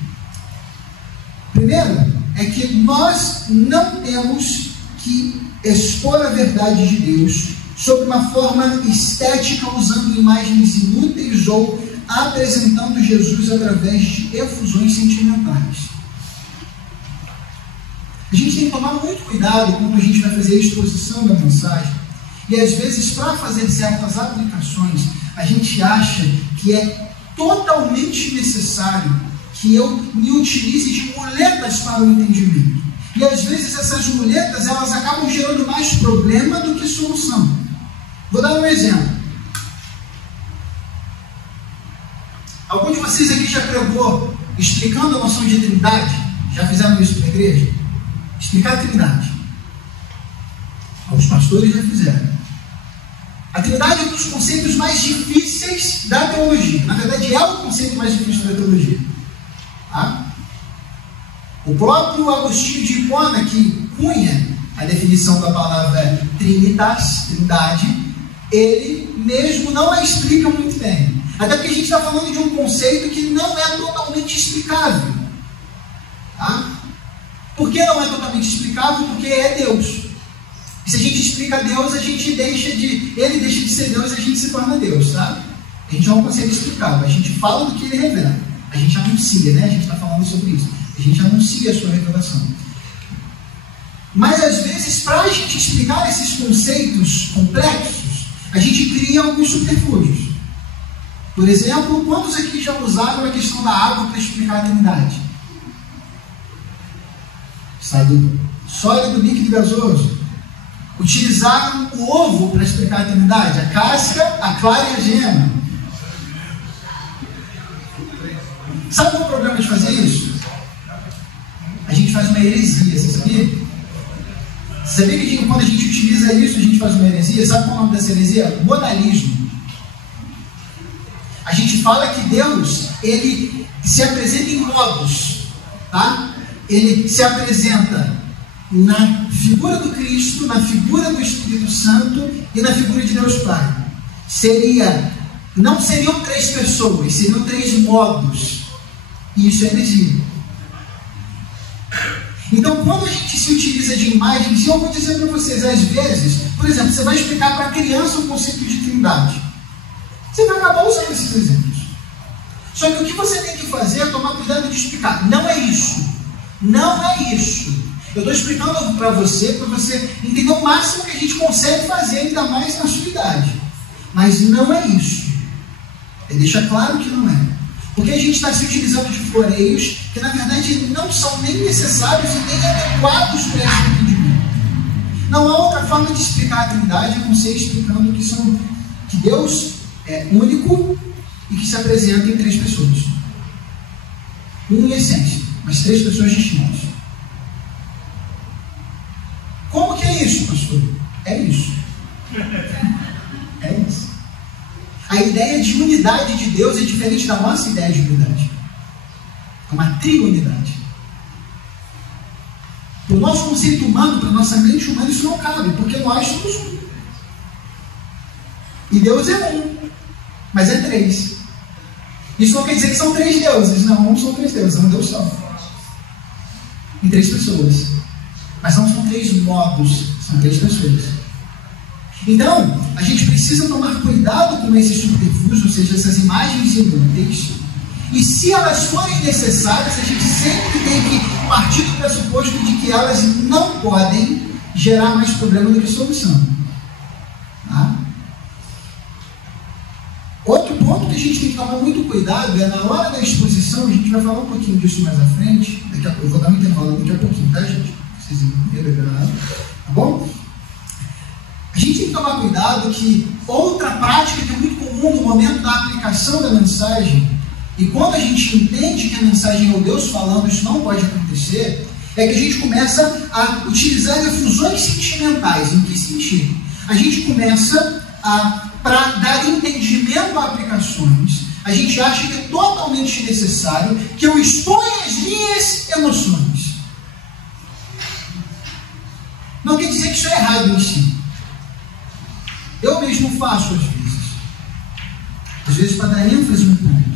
Primeiro, é que nós não temos que expor a verdade de Deus sob uma forma estética, usando imagens inúteis ou apresentando Jesus através de efusões sentimentais. A gente tem que tomar muito cuidado quando a gente vai fazer a exposição da mensagem. E às vezes, para fazer certas aplicações, a gente acha que é totalmente necessário que eu me utilize de muletas para o entendimento. E às vezes essas muletas, elas acabam gerando mais problema do que solução. Vou dar um exemplo. Algum de vocês aqui já pregou explicando a noção de trindade? Já fizeram isso na igreja? Explicar a trindade. Os pastores já fizeram. A trindade é um dos conceitos mais difíceis da teologia. Na verdade, é o conceito mais difícil da teologia. Tá? O próprio Agostinho de Hipona, que cunha a definição da palavra trinitas, trindade, ele mesmo não a explica muito bem. Até porque a gente está falando de um conceito que não é totalmente explicável. Tá? Por que não é totalmente explicável? Porque é Deus. E se a gente explica Deus, ele deixa de ser Deus e a gente se torna Deus, tá? A gente não consegue explicar, a gente fala do que ele revela. A gente anuncia, né? A gente está falando sobre isso. A gente anuncia a sua revelação. Mas às vezes, para a gente explicar esses conceitos complexos, a gente cria alguns subterfúgios. Por exemplo, quantos aqui já usaram a questão da água para explicar a Trindade? Estado sólido, líquido e gasoso. Utilizaram o ovo para explicar a Trindade, a casca, a clara e a gema. Sabe qual é o problema de fazer isso? A gente faz uma heresia, você sabia? Você sabia que quando a gente utiliza isso, a gente faz uma heresia? Sabe qual é o nome dessa heresia? Modalismo. A gente fala que Deus, ele se apresenta em modos, tá? Ele se apresenta na figura do Cristo, na figura do Espírito Santo e na figura de Deus Pai. Não seriam três pessoas, seriam três modos. E isso é heresia. Então, quando a gente se utiliza de imagens, eu vou dizer para vocês, às vezes, por exemplo, você vai explicar para a criança o conceito de trindade. Você vai acabar usando esses exemplos. Só que o que você tem que fazer é tomar cuidado de explicar. Não é isso. Não é isso. Eu estou explicando para você entender o máximo que a gente consegue fazer, ainda mais na sua idade. Mas não é isso. Deixa claro que não é. Porque a gente está se utilizando de floreios que, na verdade, não são nem necessários e nem adequados para esse entendimento. Não há outra forma de explicar a Trindade a não ser explicando que Deus é único e que se apresenta em três pessoas. Um em essência, mas três pessoas distintas. Como que é isso, pastor? É isso. É isso. A ideia de unidade de Deus é diferente da nossa ideia de unidade. É uma triunidade. Para o nosso conceito humano, para a nossa mente humana, isso não cabe, porque nós somos um. E Deus é um, mas é três. Isso não quer dizer que são três deuses. Não são três deuses, é um Deus só. Em três pessoas. Mas não são três modos, são três pessoas. Então, a gente precisa tomar cuidado com esses subterfúgios, ou seja, essas imagens inúteis. E se elas forem necessárias, a gente sempre tem que partir do pressuposto de que elas não podem gerar mais problema do que solução. Tá? Outro ponto que a gente tem que tomar muito cuidado é na hora da exposição, a gente vai falar um pouquinho disso mais à frente. Eu vou dar um intervalo daqui a pouquinho, tá, gente? Vocês entenderam, tá bom? A gente tem que tomar cuidado que outra prática que é muito comum no momento da aplicação da mensagem, e quando a gente entende que a mensagem é o Deus falando, isso não pode acontecer, é que a gente começa a utilizar efusões sentimentais. Em que sentido? A gente começa para dar entendimento a aplicações, a gente acha que é totalmente necessário que eu exponha as minhas emoções. Não quer dizer que isso é errado em si. Eu mesmo faço às vezes para dar ênfase no ponto.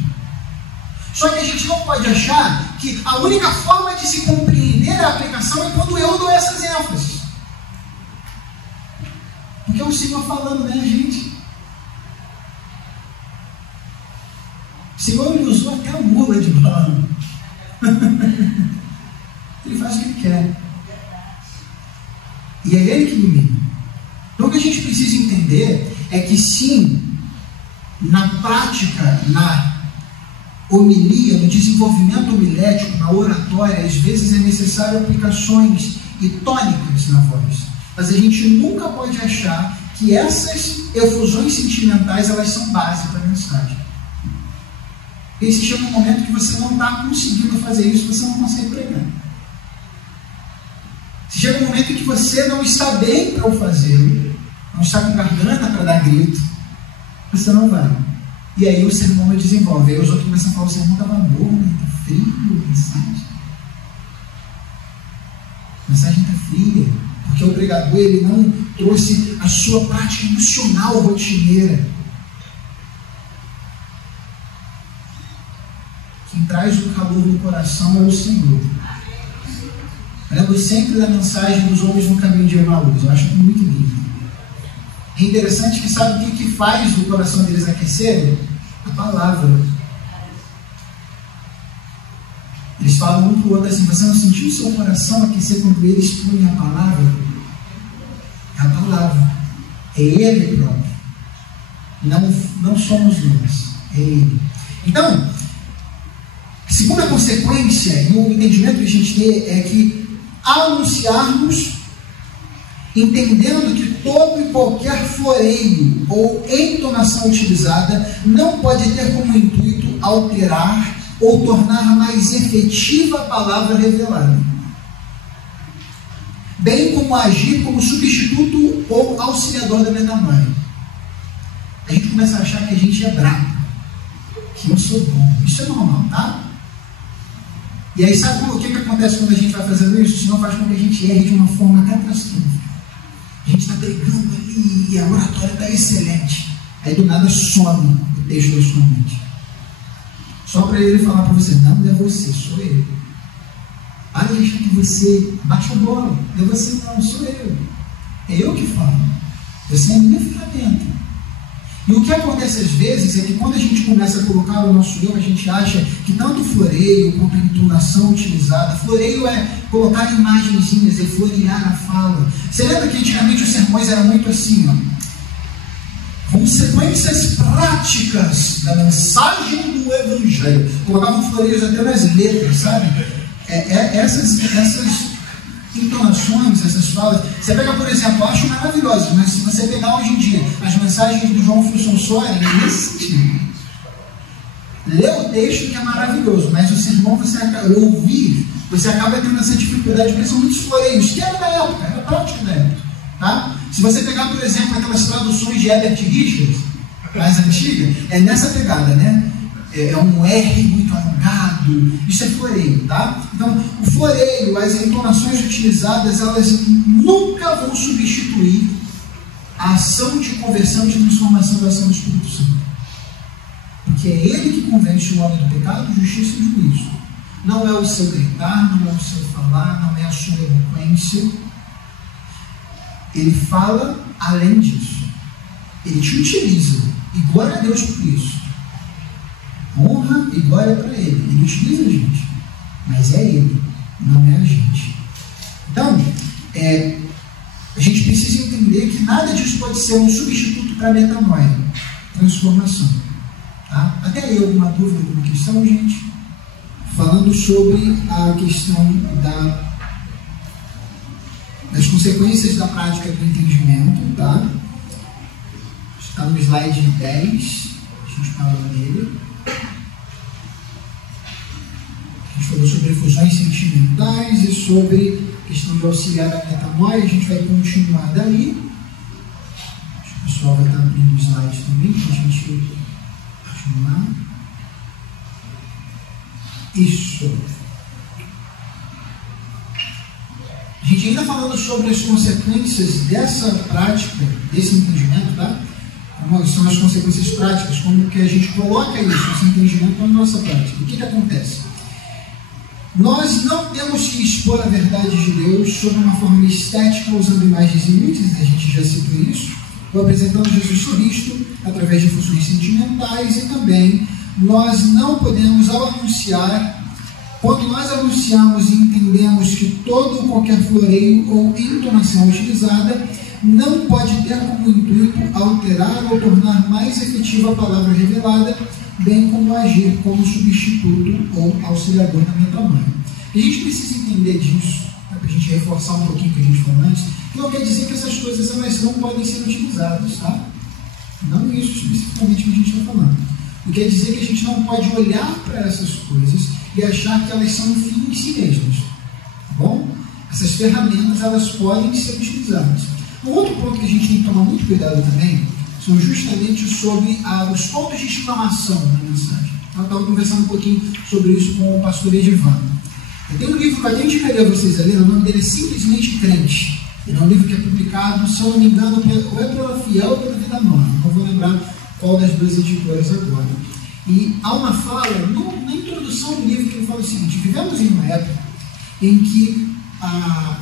Só que a gente não pode achar que a única forma de se compreender a aplicação é quando eu dou essas ênfases. Porque é o Senhor falando, né, gente? O Senhor me usou até a mula de pano. Ele faz o que ele quer. E é Ele que ilumina. Então o que a gente precisa entender é que sim, na prática, na homilia, no desenvolvimento homilético, na oratória, às vezes é necessário aplicações e tônicas na voz. Mas a gente nunca pode achar que essas efusões sentimentais elas são base para a mensagem. E se chega um momento que você não está conseguindo fazer isso, você não consegue pregar. Se chega um momento em que você não está bem para o fazer, não está com garganta para dar grito, você não vai. E aí o sermão não desenvolve. Aí os outros começam a falar: o sermão estava bom, está frio, a mensagem está fria. Porque o pregador, ele não trouxe a sua prática emocional rotineira. Quem traz o calor no coração é o Senhor. Eu lembro sempre da mensagem dos homens no caminho de Emaús. Eu acho muito lindo. É interessante que sabe o que faz o coração deles aquecer? A palavra. Eles falam um para o outro assim: você não sentiu o seu coração aquecer quando eles punham a palavra? É a palavra. É Ele próprio. Não somos nós. É Ele. Então, a segunda consequência, e o entendimento que a gente tem é que, ao anunciarmos, entendendo que todo e qualquer floreio ou entonação utilizada não pode ter como intuito alterar ou tornar mais efetiva a palavra revelada, bem como agir como substituto ou auxiliador da metanoia. A gente começa a achar que a gente é brabo, que eu sou bom. Isso é normal, tá? E aí sabe o que acontece quando a gente vai fazendo isso? Isso não faz com que a gente erre de uma forma catastrófica. A gente está pregando ali e a oratória está excelente. Aí do nada some o texto da sua mente. Só para ele falar para você: não é você, sou eu. Para de achar que você bate a bola. Não é você, não, sou eu. É eu que falo. Você é a minha ferramenta. E o que acontece às vezes é que quando a gente começa a colocar o nosso eu, a gente acha que tanto floreio quanto a entonação utilizada, floreio é colocar imagenzinhas, é florear a fala. Você lembra que antigamente os sermões eram muito assim, ó, consequências práticas da mensagem do Evangelho. Colocavam floreios até nas letras, sabe? Essas entonações, essas falas, você pega, por exemplo, eu acho maravilhoso, mas se você pegar hoje em dia as mensagens do João Fulson Soares, é nesse sentido. Lê o texto que é maravilhoso, mas o sermão você acaba tendo essa dificuldade, porque são muitos floreios, que era da época, era prática da época. Tá? Se você pegar, por exemplo, aquelas traduções de Herbert Richards, mais antigas, é nessa pegada, né? É um R muito alongado, isso é floreio, tá? Então, o floreio, as entonações utilizadas, elas nunca vão substituir a ação de conversão e de transformação da ação do Espírito Santo. Porque é Ele que convence o homem do pecado, justiça e juízo. Não é o seu gritar, não é o seu falar, não é a sua eloquência. Ele fala além disso. Ele te utiliza. E glória a Deus por isso. Honra e glória para Ele. Ele utiliza a gente. Mas é Ele, não é a gente. Então, a gente precisa entender que nada disso pode ser um substituto para a metanoia, transformação. Tá? Até aí, alguma dúvida, alguma questão, gente? Falando sobre a questão das consequências da prática do entendimento, tá? Está no slide 10, a gente fala nele. A gente falou sobre fusões sentimentais e sobre a questão de auxiliar da metanoia. A gente vai continuar dali. Acho que o pessoal vai estar abrindo o slide também para a gente continuar. Isso. A gente ainda falando sobre as consequências dessa prática, desse entendimento, tá? Como são as consequências práticas, como que a gente coloca isso, esse entendimento na nossa prática. O que acontece? Nós não temos que expor a verdade de Deus sob uma forma estética, usando imagens inúteis, a gente já citou isso, ou apresentando Jesus Cristo através de funções sentimentais, e também nós não podemos, ao anunciar, quando nós anunciamos e entendemos que todo ou qualquer floreio ou entonação utilizada não pode ter como intuito alterar ou tornar mais efetiva a palavra revelada, bem como agir como substituto ou auxiliador na metanoia. A gente precisa entender disso, para a gente reforçar um pouquinho o que a gente falou antes, que não quer dizer que essas coisas elas não podem ser utilizadas, tá? Não isso especificamente que a gente está falando. Não quer dizer que a gente não pode olhar para essas coisas e achar que elas são um fim em si mesmas. Tá bom? Essas ferramentas, elas podem ser utilizadas. Um outro ponto que a gente tem que tomar muito cuidado também são justamente sobre os pontos de exclamação na mensagem. Eu estava conversando um pouquinho sobre isso com o pastor Edivan. Tem um livro que eu até indicaria a vocês a ler, o nome dele é Simplesmente Crente. Ele é um livro que é publicado, se eu não me engano, ou é pela Fiel ou pela Vida Nova. Não vou lembrar qual das duas editoras agora. E há uma fala, na introdução do livro, que ele fala o seguinte: vivemos em uma época em que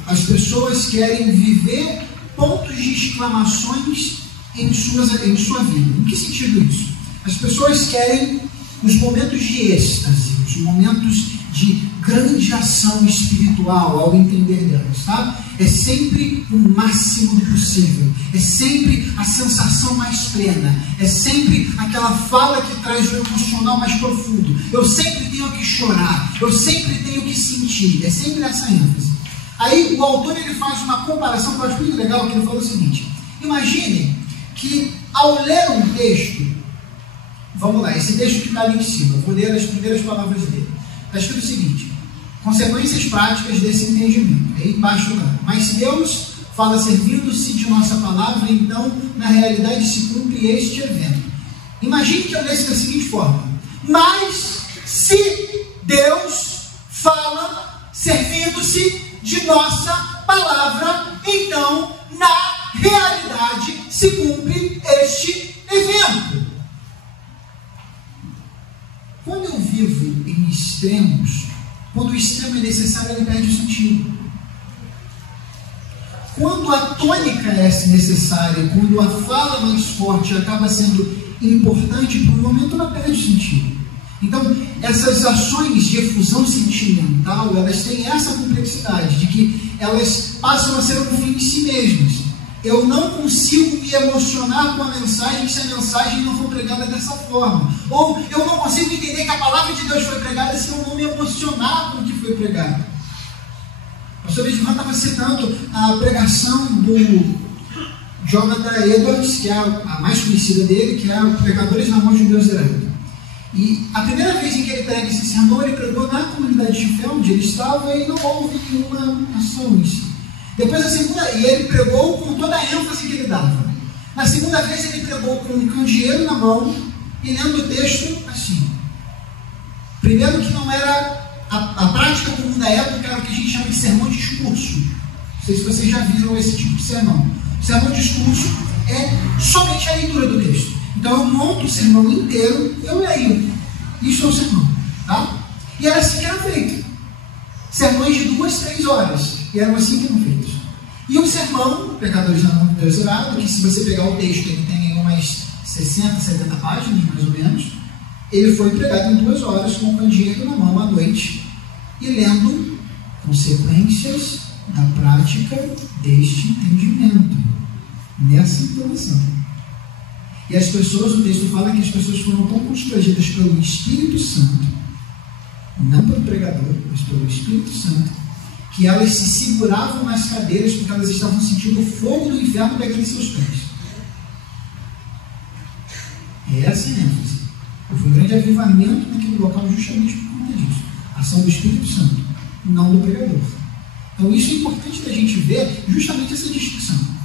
as pessoas querem viver pontos de exclamações em sua vida. Em que sentido isso? As pessoas querem os momentos de êxtase, os momentos de grande ação espiritual ao entender delas, tá? É sempre o máximo do possível, é sempre a sensação mais plena, é sempre aquela fala que traz o emocional mais profundo. Eu sempre tenho que chorar, eu sempre tenho que sentir, é sempre essa ênfase. Aí o autor ele faz uma comparação que eu acho muito legal, que ele fala o seguinte: imagine que ao ler um texto, vamos lá, esse texto que está ali em cima, eu vou ler as primeiras palavras dele. Está escrito o seguinte: consequências práticas desse entendimento. Aí embaixo lá: mas se Deus fala servindo-se de nossa palavra, então na realidade se cumpre este evento. Imagine que eu lesse da seguinte forma: mas se Deus fala servindo-se de nossa palavra, então na realidade se cumpre este evento. Quando eu vivo em extremos, quando o extremo é necessário, ele perde o sentido. Quando a tônica é necessária, quando a fala mais forte acaba sendo importante, por um momento ela perde o sentido. Então, essas ações de efusão sentimental, elas têm essa complexidade, de que elas passam a ser um fim em si mesmas. Eu não consigo me emocionar com a mensagem se a mensagem não for pregada dessa forma. Ou eu não consigo entender que a palavra de Deus foi pregada se eu não me emocionar com o que foi pregado. O pastor Edvan estava citando a pregação do Jonathan Edwards, que é a mais conhecida dele, que é o Pecadores na Mão de um Deus Errado. E a primeira vez em que ele prega esse sermão, ele pregou na comunidade de Chifé, onde ele estava, e não houve nenhuma ação nisso. Depois a segunda, e ele pregou com toda a ênfase que ele dava. Na segunda vez ele pregou com um candeeiro na mão e lendo o texto assim. Primeiro que não era a prática comum da época, era o que a gente chama de sermão de discurso. Não sei se vocês já viram esse tipo de sermão. O sermão de discurso é somente a leitura do texto. Então eu monto o sermão inteiro, eu leio. Isso é o sermão, tá? E era assim que era feito. Sermões de 2, 3 horas. E eram assim que eram feitos. E o sermão, Pecadores na Mão de Deus Errado, que se você pegar o texto, ele tem umas 60, 70 páginas, mais ou menos. Ele foi pregado em 2 horas com o candeeiro na mão à noite e lendo consequências da prática deste entendimento. Nessa informação. E as pessoas, o texto fala que as pessoas foram tão constrangidas pelo Espírito Santo, não pelo pregador, mas pelo Espírito Santo, que elas se seguravam nas cadeiras porque elas estavam sentindo o fogo do inferno pegando em seus pés. É essa a ênfase. Houve um grande avivamento naquele local justamente por conta disso. A ação do Espírito Santo, não do pregador. Então isso é importante da gente ver justamente essa distinção.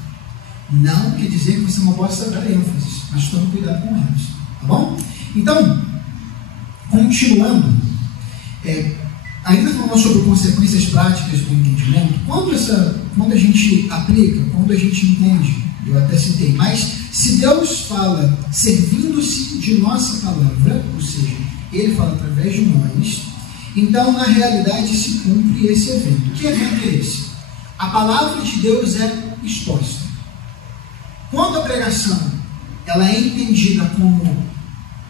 Não quer dizer que você não possa dar ênfase, mas tome cuidado com elas. Tá bom? Então, continuando, ainda falando sobre consequências práticas do entendimento, quando a gente aplica, quando a gente entende, eu até citei, mas se Deus fala servindo-se de nossa palavra, ou seja, Ele fala através de nós, então na realidade se cumpre esse evento. Que evento é esse? A palavra de Deus é exposta. Quando a pregação ela é entendida como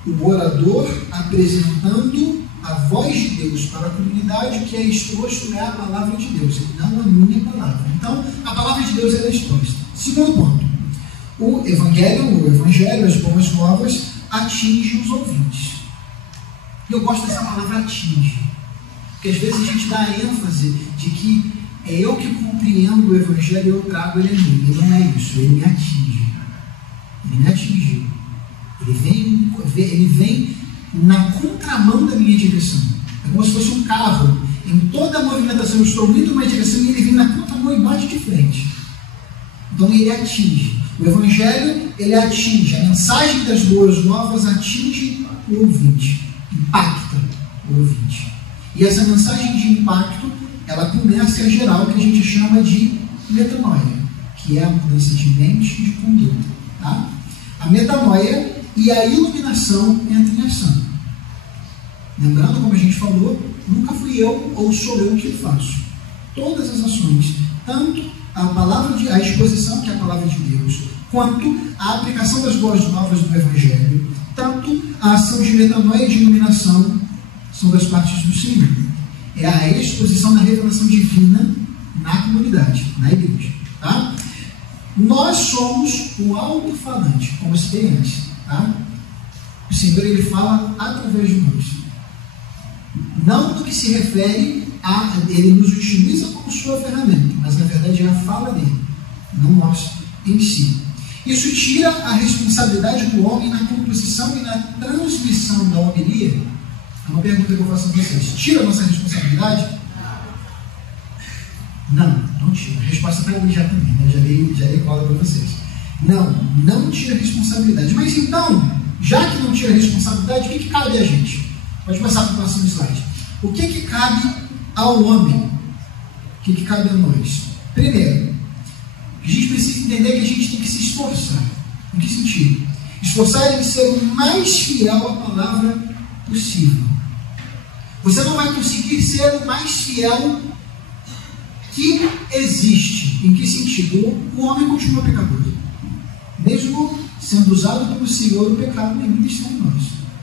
o orador apresentando a voz de Deus para a comunidade, o que é exposto é a palavra de Deus, não a minha palavra. Então, a palavra de Deus é exposta. Segundo ponto, o evangelho, as boas novas, atinge os ouvintes. E eu gosto dessa palavra atinge, porque às vezes a gente dá a ênfase de que é eu que compreendo o evangelho e eu trago ele a mim. E não é isso, ele me atinge. Ele me atingiu. Ele vem na contramão da minha direção. É como se fosse um carro. Em toda a movimentação, eu estou indo em uma direção e ele vem na contramão e bate de frente. Então ele atinge. O Evangelho, ele atinge. A mensagem das boas novas atinge o ouvinte. Impacta o ouvinte. E essa mensagem de impacto, ela começa a gerar o que a gente chama de metanoia, que é a mudança de mente e de conduta. Tá? A metanoia e a iluminação entram em ação. Lembrando, como a gente falou, nunca fui eu ou sou eu que faço. Todas as ações, tanto a exposição, que é a palavra de Deus, quanto a aplicação das boas novas do Evangelho, tanto a ação de metanoia e de iluminação, são das partes do Senhor. É a exposição da revelação divina na comunidade, na igreja. Tá? Nós somos o alto-falante, como se tem antes. Tá? O Senhor, ele fala através de nós. Não no que se refere a... Ele nos utiliza como sua ferramenta, mas na verdade é a fala dele, não nós em si. Isso tira a responsabilidade do homem na composição e na transmissão da homilia. É uma pergunta que eu faço a vocês. Tira a nossa responsabilidade? Não tira. A resposta está ali já também, né? Já dei cola para vocês. Não tira a responsabilidade. Mas então, já que não tira a responsabilidade, o que cabe a gente? Pode passar para o próximo slide. O que cabe ao homem? O que cabe a nós? Primeiro, a gente precisa entender que a gente tem que se esforçar. Em que sentido? Esforçar em ser o mais fiel à palavra possível. Você não vai conseguir ser o mais fiel que existe. Em que sentido? O homem continua pecador. Mesmo sendo usado pelo Senhor, o pecado ainda está em nós.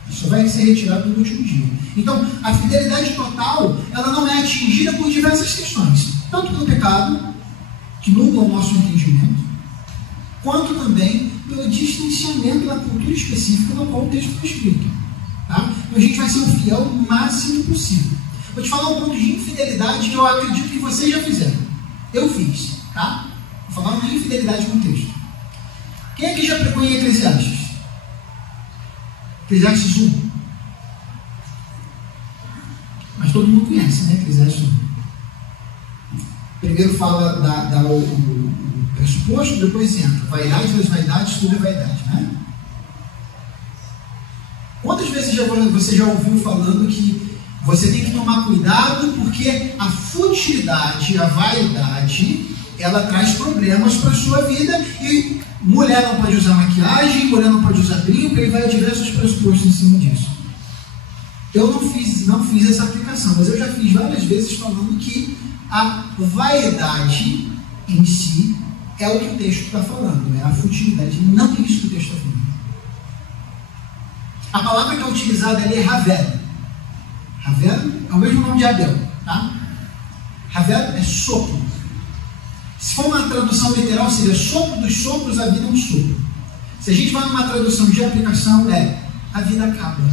Isso vai ser retirado no último dia. Então, a fidelidade total, ela não é atingida por diversas questões. Tanto pelo pecado, que nubla o nosso entendimento, quanto também pelo distanciamento da cultura específica na qual o texto foi escrito. Tá? Então, a gente vai ser o fiel o máximo possível. Vou te falar um ponto de infidelidade que eu acredito que vocês já fizeram. Eu fiz. Tá? Vou falar uma infidelidade com o texto. Quem aqui já pregou em Eclesiastes? Eclesiastes 1. Mas todo mundo conhece, né? Eclesiastes 1. Primeiro fala o pressuposto, depois entra. Vaidade das vaidades, tudo é vaidade, né? Quantas vezes você já ouviu falando que você tem que tomar cuidado porque a futilidade, a vaidade, ela traz problemas para a sua vida e mulher não pode usar maquiagem, mulher não pode usar brinco, e vai diversos pressupostos em cima disso. Eu não fiz essa aplicação, mas eu já fiz várias vezes falando que a vaidade em si é o que o texto está falando, é a futilidade, não é isso que o texto está falando. A palavra que é utilizada ali é Havel. Havel é o mesmo nome de Abel, tá? Havel é sopro. Se for uma tradução literal, seria sopro dos sopros, a vida é um sopro. Se a gente vai numa tradução de aplicação, a vida acaba.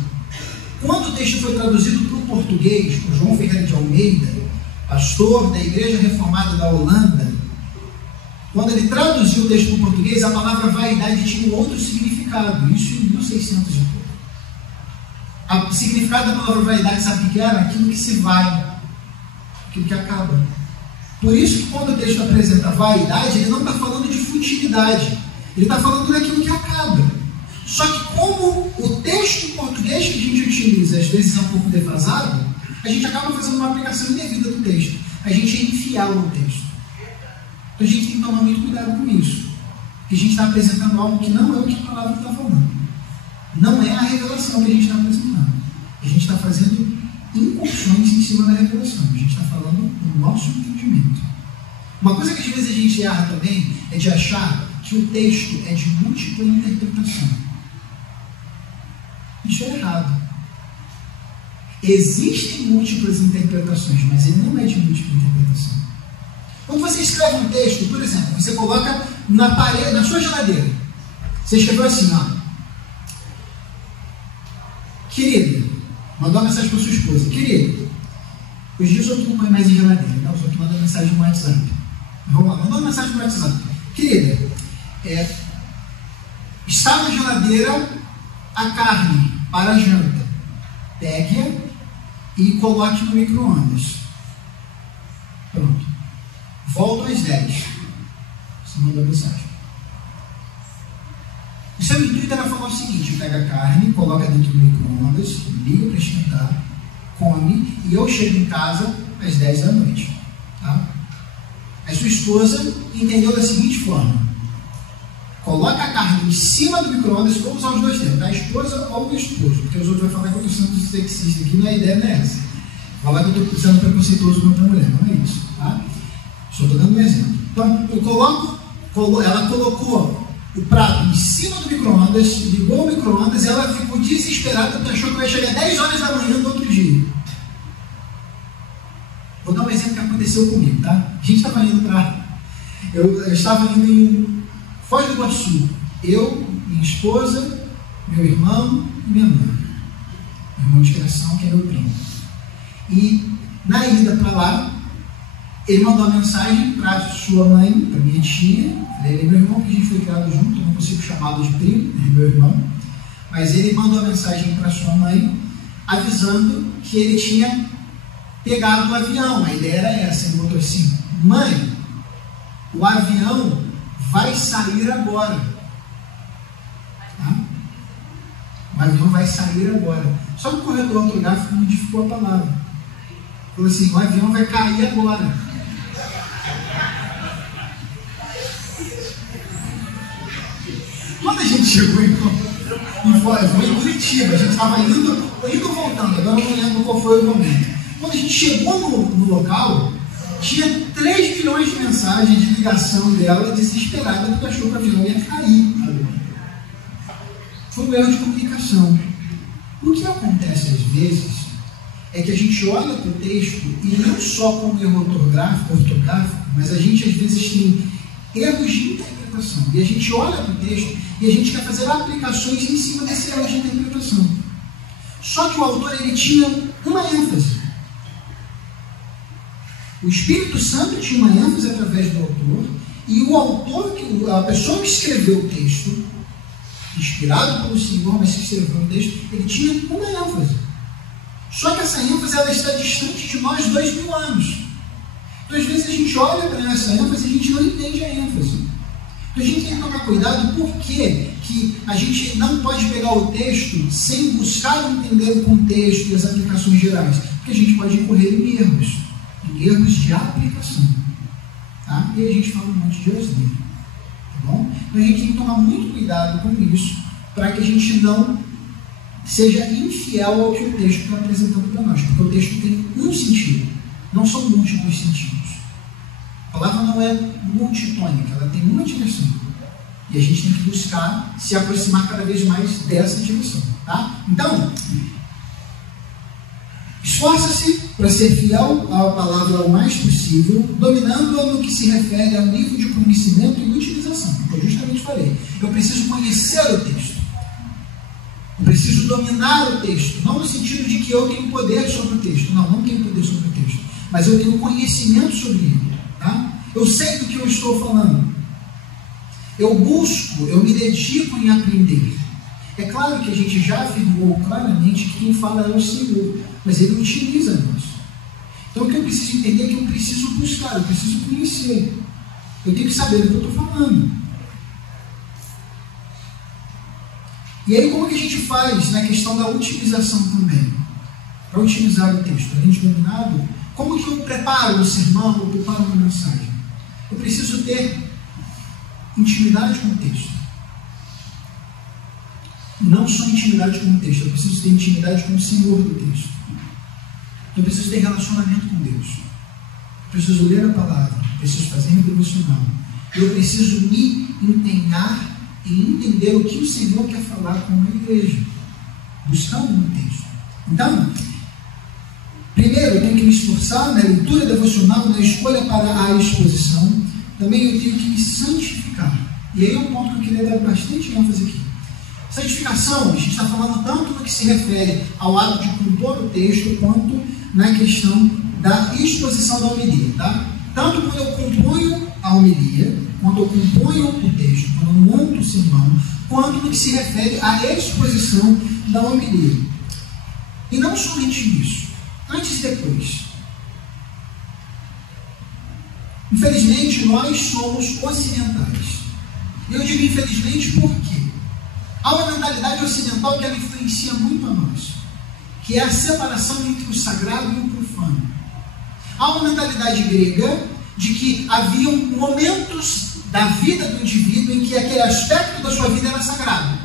Quando o texto foi traduzido para o português, por João Ferreira de Almeida, pastor da Igreja Reformada da Holanda, quando ele traduziu o texto para o português, a palavra vaidade tinha um outro significado, isso em 1600 e pouco. O significado da palavra vaidade, sabe o que era? Aquilo que se vai, aquilo que acaba. Por isso que quando o texto apresenta vaidade, ele não está falando de futilidade, ele está falando daquilo que acaba. Só que como o texto em português que a gente utiliza, às vezes é um pouco defasado, a gente acaba fazendo uma aplicação indevida do texto. A gente é infiel no texto. Então a gente tem que tomar muito cuidado com isso. Porque a gente está apresentando algo que não é o que a palavra está falando. Não é a revelação que a gente está apresentando. A gente está fazendo incursões em cima da revelação. A gente está falando do nosso entendimento. Uma coisa que às vezes a gente erra também é de achar que o texto é de múltipla interpretação. Isso é errado. Existem múltiplas interpretações, mas ele não é de múltipla interpretação. Quando você escreve um texto, por exemplo, você coloca na parede, na sua geladeira. Você escreveu assim, querida, mandou uma mensagem para sua esposa. Querida, hoje em dia eu não põe mais em geladeira, não, só que manda mensagem no WhatsApp. Vamos lá, mandou uma mensagem no WhatsApp. Querida, está na geladeira a carne para a janta. pegue-a e coloque no micro-ondas. Pronto. Volto às 10. Você mandou a mensagem. O seu intuito era falar o seguinte: pega a carne, coloca dentro do micro-ondas, liga para esquentar, come, e eu chego em casa às 10 da noite. Tá? A sua esposa entendeu da seguinte forma: coloca a carne em cima do micro-ondas, vou usar os dois termos, da esposa ou do esposo, porque os outros vão falar que eu estou sendo sexista aqui, não é a ideia, não é essa. Falar que eu estou sendo preconceituoso contra a mulher, não é isso. Tá? Só estou dando um exemplo. Então, ela colocou o prato em cima do micro-ondas, ligou o micro-ondas, e ela ficou desesperada porque achou que vai chegar 10 horas da manhã do outro dia. Vou dar um exemplo que aconteceu comigo, tá? A gente estava indo para... Eu estava indo em Foz do Iguaçu. Eu, minha esposa, meu irmão e minha mãe. Meu irmão de criação, que é meu primo. E na ida para lá, ele mandou uma mensagem para sua mãe, para minha tia. Ele é meu irmão, porque a gente foi criado junto, eu não consigo chamá-lo de primo, é meu irmão. Mas ele mandou uma mensagem para sua mãe, avisando que ele tinha pegado o avião. A ideia era essa, ele botou assim: mãe, o avião vai sair agora. Tá? O avião vai sair agora. Só que o corretor ortográfico modificou a palavra. Falou assim: o avião vai cair agora. Quando a gente chegou em Curitiba, a gente estava indo e voltando, agora eu não lembro qual foi o momento. Quando a gente chegou no local, tinha 3 milhões de mensagens de ligação dela, desesperada, porque achou que o avião ia cair. Foi um erro de comunicação. O que acontece às vezes é que a gente olha para o texto e não só como erro ortográfico, mas a gente às vezes tem erros de interpretação. E a gente olha para o texto e a gente quer fazer aplicações em cima desse erro de interpretação. Só que o autor ele tinha uma ênfase. O Espírito Santo tinha uma ênfase através do autor, e o autor, a pessoa que escreveu o texto, inspirado pelo Senhor, mas que escreveu o texto, ele tinha uma ênfase. Só que essa ênfase ela está distante de nós 2000 anos. Então, às vezes, a gente olha para essa ênfase e a gente não entende a ênfase. Então, a gente tem que tomar cuidado porque que a gente não pode pegar o texto sem buscar entender o contexto e as aplicações gerais, porque a gente pode incorrer em erros de aplicação. Tá? E aí a gente fala um monte de asneira. Tá bom? Então, a gente tem que tomar muito cuidado com isso, para que a gente não seja infiel ao que o texto está apresentando para nós, porque o texto tem um sentido, não são múltiplos sentidos. A palavra não é multitônica, ela tem uma direção. E a gente tem que buscar se aproximar cada vez mais dessa direção. Tá? Então, esforça-se para ser fiel à palavra o mais possível, dominando-a no que se refere ao nível de conhecimento e utilização. Eu justamente falei, eu preciso conhecer o texto. Eu preciso dominar o texto, não no sentido de que eu tenho poder sobre o texto. Não tenho poder sobre o texto, mas eu tenho conhecimento sobre ele. Tá? Eu sei do que eu estou falando. Eu busco, eu me dedico em aprender. É claro que a gente já afirmou claramente que quem fala é o Senhor, mas Ele utiliza nós. Então o que eu preciso entender é que eu preciso buscar, eu preciso conhecer. Eu tenho que saber do que eu estou falando. E aí como que a gente faz na questão da utilização também? Para utilizar o texto, além de dominado, como que eu preparo um sermão, eu preparo uma mensagem? Eu preciso ter intimidade com o texto. Não só intimidade com o texto, eu preciso ter intimidade com o Senhor do texto. Eu preciso ter relacionamento com Deus. Eu preciso ler a palavra, eu preciso fazer meu devocional. Eu preciso me empenhar em entender o que o Senhor quer falar com a igreja, buscando no texto. Então, primeiro eu tenho que me esforçar na leitura devocional, na escolha para a exposição. Também eu tenho que me santificar. E aí é um ponto que eu queria dar bastante ênfase aqui. Santificação, a gente está falando tanto no que se refere ao ato de compor o texto, quanto na questão da exposição da homilia. Tá? Tanto quando eu componho a homilia, quando eu componho o texto, quando eu monto o sermão, quanto no que se refere à exposição da homilia. E não somente isso, antes e depois. Infelizmente, nós somos ocidentais. Eu digo infelizmente porque há uma mentalidade ocidental que ela influencia muito a nós, que é a separação entre o sagrado e o profano. Há uma mentalidade grega de que haviam momentos da vida do indivíduo em que aquele aspecto da sua vida era sagrado.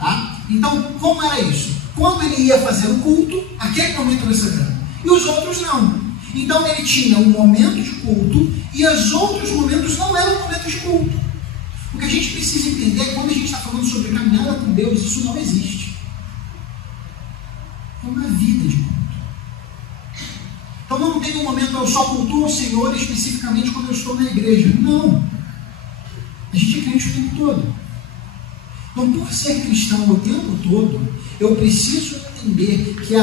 Tá? Então, como era isso? Quando ele ia fazer o culto, aquele momento era sagrado. E os outros não. Então ele tinha um momento de culto e os outros momentos não eram momentos de culto. O que a gente precisa entender é que quando a gente está falando sobre caminhada com Deus, isso não existe. É uma vida de culto. Então não tem um momento eu só cultuo ao Senhor especificamente quando eu estou na igreja. Não. A gente é crente o tempo todo. Então, por ser cristão o tempo todo, eu preciso entender que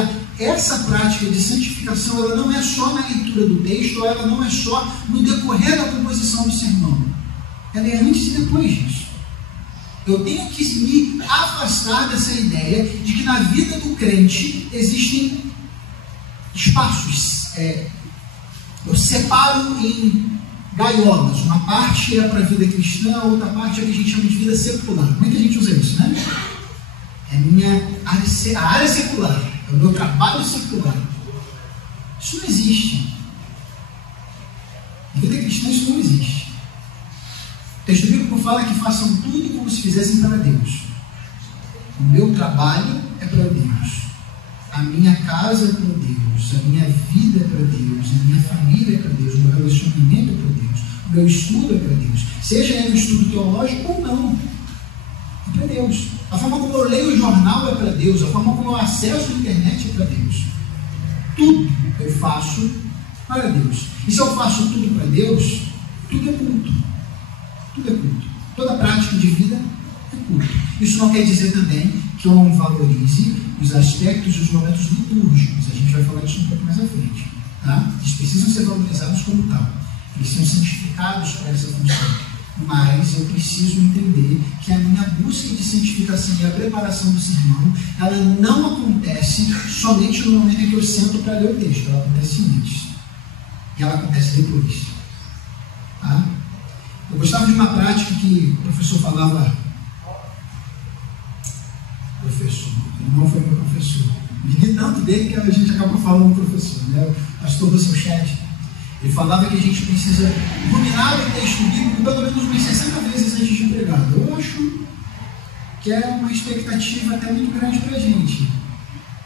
essa prática de santificação, ela não é só na leitura do texto, ou ela não é só no decorrer da composição do sermão. Ela é antes e depois disso. Eu tenho que me afastar dessa ideia de que na vida do crente existem espaços. Eu separo em gaiolas. Uma parte é para a vida cristã, a outra parte é o que a gente chama de vida secular. Muita gente usa isso, né? É a área secular, é o meu trabalho secular. Isso não existe. Na vida cristã isso não existe. O texto bíblico fala que façam tudo como se fizessem para Deus. O meu trabalho é para Deus. A minha casa é para Deus. A minha vida é para Deus. A minha família é para Deus. O meu relacionamento é para Deus. O meu estudo é para Deus. Seja ele um estudo teológico ou não. É para Deus. A forma como eu leio o jornal é para Deus. A forma como eu acesso a internet é para Deus. Tudo eu faço para Deus. E se eu faço tudo para Deus, tudo é culto. Tudo é culto. Toda prática de vida é culto. Isso não quer dizer também que eu não valorize os aspectos e os momentos litúrgicos. A gente vai falar disso um pouco mais à frente. Tá? Eles precisam ser valorizados como tal. Eles são santificados para essa função. Mas eu preciso entender que a minha busca de santificação e a preparação do sermão, ela não acontece somente no momento em que eu sento para ler o texto. Ela acontece antes. E ela acontece depois. Tá? Eu gostava de uma prática que o professor falava. Professor, não foi meu professor. Liguei tanto dele que a gente acaba falando professor, né? O pastor do seu chat. Ele falava que a gente precisa ruminar o texto bíblico pelo menos umas 60 vezes antes de pregar. Eu acho que é uma expectativa até muito grande para a gente.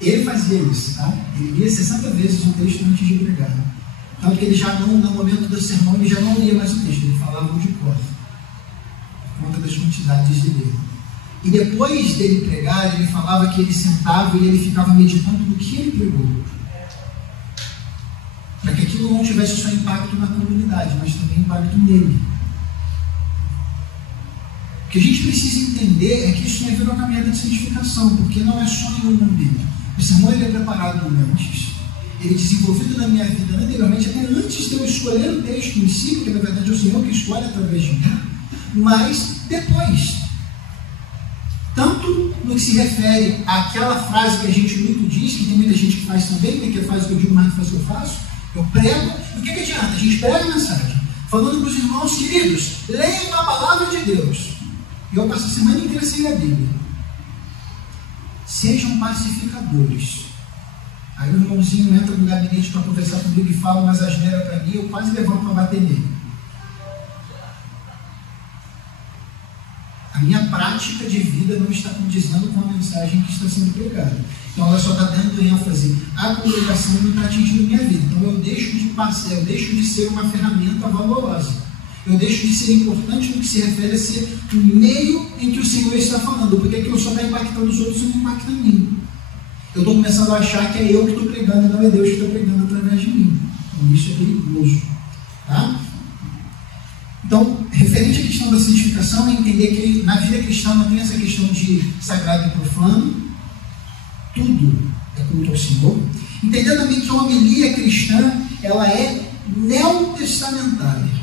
Ele fazia isso, tá? Ele lia 60 vezes o texto antes de pregar. Tanto que ele já não, no momento do sermão, ele já não lia mais o texto, ele falava de cor, por conta das quantidades de ler. E depois dele pregar, ele falava que ele sentava e ele ficava meditando no que ele pregou. Para que aquilo não tivesse só impacto na comunidade, mas também impacto nele. O que a gente precisa entender é que isso tem a ver com a caminhada de santificação, porque não é só em um momento. O sermão ele é preparado antes, ele é desenvolvido na minha vida anteriormente, até antes de eu escolher o texto em si, porque na verdade é o Senhor que escolhe através de mim, mas depois. Tanto no que se refere àquela frase que a gente muito diz, que tem muita gente que faz também, né, que faz o que eu digo, mas não faz o que eu faço. Eu prego, e o que adianta? A gente prega a mensagem, falando para os irmãos queridos, leiam a palavra de Deus. E eu passo a semana inteira sem ler a Bíblia. Sejam pacificadores. Aí o irmãozinho entra no gabinete para conversar comigo e fala umas asneiras para mim, eu quase levanto para bater nele. A minha prática de vida não está condizendo com a mensagem que está sendo pregada. Então ela só está dando ênfase à congregação e não está atingindo minha vida. Então eu deixo de ser uma ferramenta valorosa. Eu deixo de ser importante no que se refere a ser o meio em que o Senhor está falando. Porque aquilo só está impactando os outros e não impacta em mim. Eu estou começando a achar que é eu que estou pregando e não é Deus que está pregando através de mim. Então isso é perigoso. Tá? Então, referente à questão da santificação, é entender que na vida cristã não tem essa questão de sagrado e profano. Tudo é culto ao Senhor. Entender também que a homilia cristã, ela é neotestamentária.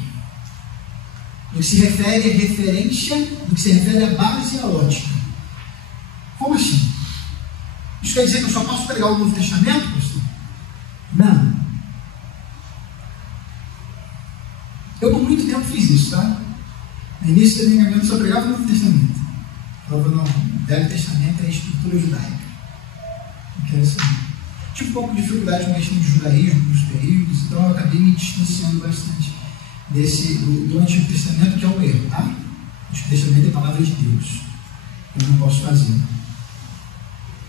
No que se refere à referência, no que se refere à base e à ótica. Como assim? Isso quer dizer que eu só posso pregar o Novo Testamento, pastor? Não. Eu por muito tempo fiz isso, tá? No início da minha caminhada eu só pregava o Novo Testamento. Falava, não, o Velho Testamento é a escritura judaica. Não quero saber. Tive um pouco de dificuldade com a questão de judaísmo nos períodos, então eu acabei me distanciando bastante do Antigo Testamento, que é um erro, tá? O Antigo Testamento é a palavra de Deus. Eu não posso fazer.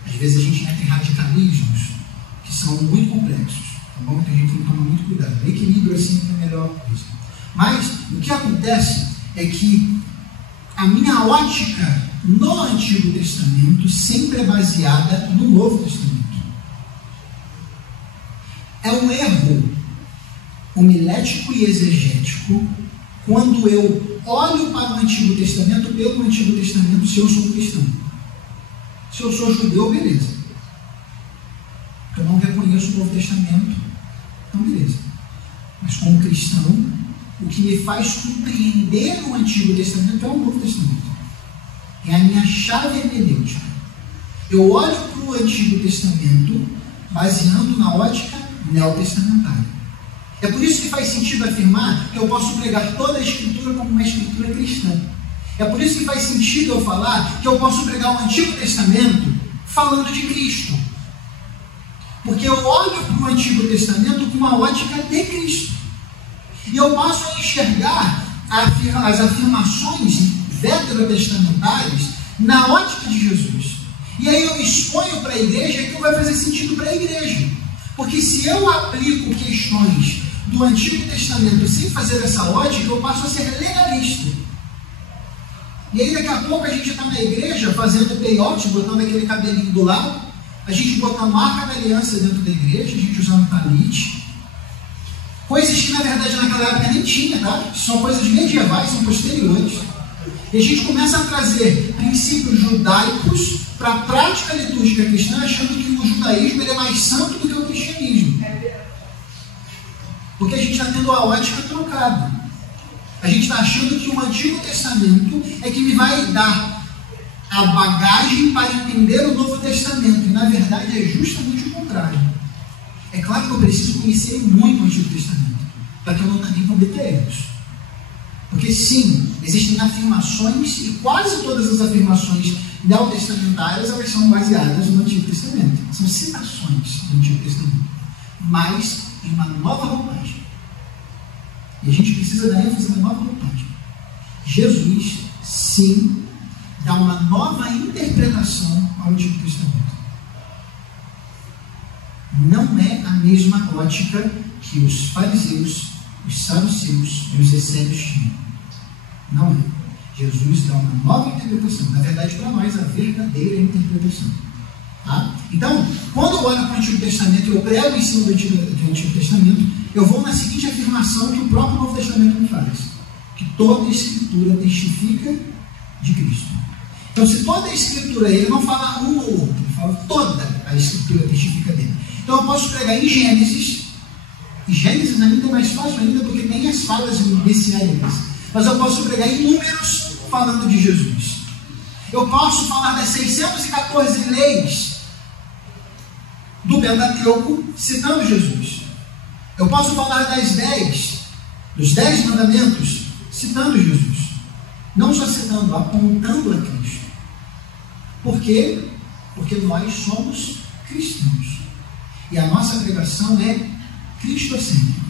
Às vezes a gente entra em radicalismos que são muito complexos, tá bom? Então a gente tem que tomar muito cuidado. O equilíbrio assim é a melhor coisa. Mas o que acontece é que a minha ótica no Antigo Testamento sempre é baseada no Novo Testamento. É um erro homilético e exegético quando eu olho para o Antigo Testamento pelo Antigo Testamento se eu sou cristão. Se eu sou judeu, beleza. Eu não reconheço o Novo Testamento, então beleza. Mas como cristão, o que me faz compreender o Antigo Testamento é o Novo Testamento. É a minha chave hermenêutica. Eu olho para o Antigo Testamento baseando na ótica neotestamentária. É por isso que faz sentido afirmar que eu posso pregar toda a Escritura como uma Escritura cristã. É por isso que faz sentido eu falar que eu posso pregar o Antigo Testamento falando de Cristo. Porque eu olho para o Antigo Testamento com uma ótica de Cristo. E eu posso enxergar as afirmações veterotestamentárias na ótica de Jesus. E aí eu exponho para a igreja que não vai fazer sentido para a igreja. Porque se eu aplico questões do Antigo Testamento sem fazer essa ótica, eu passo a ser legalista. E aí daqui a pouco a gente está na igreja fazendo peiote, botando aquele cabelinho do lado, a gente botando a arca da aliança dentro da igreja, a gente usando talite. Coisas que na verdade naquela época nem tinha, tá? São coisas medievais, são posteriores. E a gente começa a trazer princípios judaicos para a prática litúrgica cristã, achando que o judaísmo ele é mais santo do que o cristianismo. Porque a gente está tendo a ótica trocada. A gente está achando que o Antigo Testamento é que me vai dar a bagagem para entender o Novo Testamento. E na verdade é justamente o contrário. É claro que eu preciso conhecer muito o Antigo Testamento, para que eu não também cometa erros. Porque sim, existem afirmações, e quase todas as afirmações neotestamentárias elas são baseadas no Antigo Testamento. São citações do Antigo Testamento, mas em uma nova roupagem. E a gente precisa dar ênfase na nova roupagem. Jesus, sim, dá uma nova interpretação ao Antigo Testamento. Não é a mesma ótica que os fariseus, os saduceus e os essênios tinham. Não é. Jesus dá uma nova interpretação. Na verdade, para nós, a verdadeira interpretação. Tá? Então, quando eu olho para o Antigo Testamento e eu prego em cima do Antigo Testamento, eu vou na seguinte afirmação que o próprio Novo Testamento me faz: que toda a Escritura testifica de Cristo. Então, se toda a Escritura, ele não fala um ou outro, ele fala toda a Escritura testifica dele. Então, eu posso pregar em Gênesis, e Gênesis ainda é mais fácil ainda porque tem as falas messiânicas. Mas eu posso pregar em Números falando de Jesus. Eu posso falar das 614 leis do Pentateuco citando Jesus. Eu posso falar dos 10 mandamentos citando Jesus. Não só citando, apontando a Cristo. Por quê? Porque nós somos cristãos. E a nossa pregação é cristocêntrica.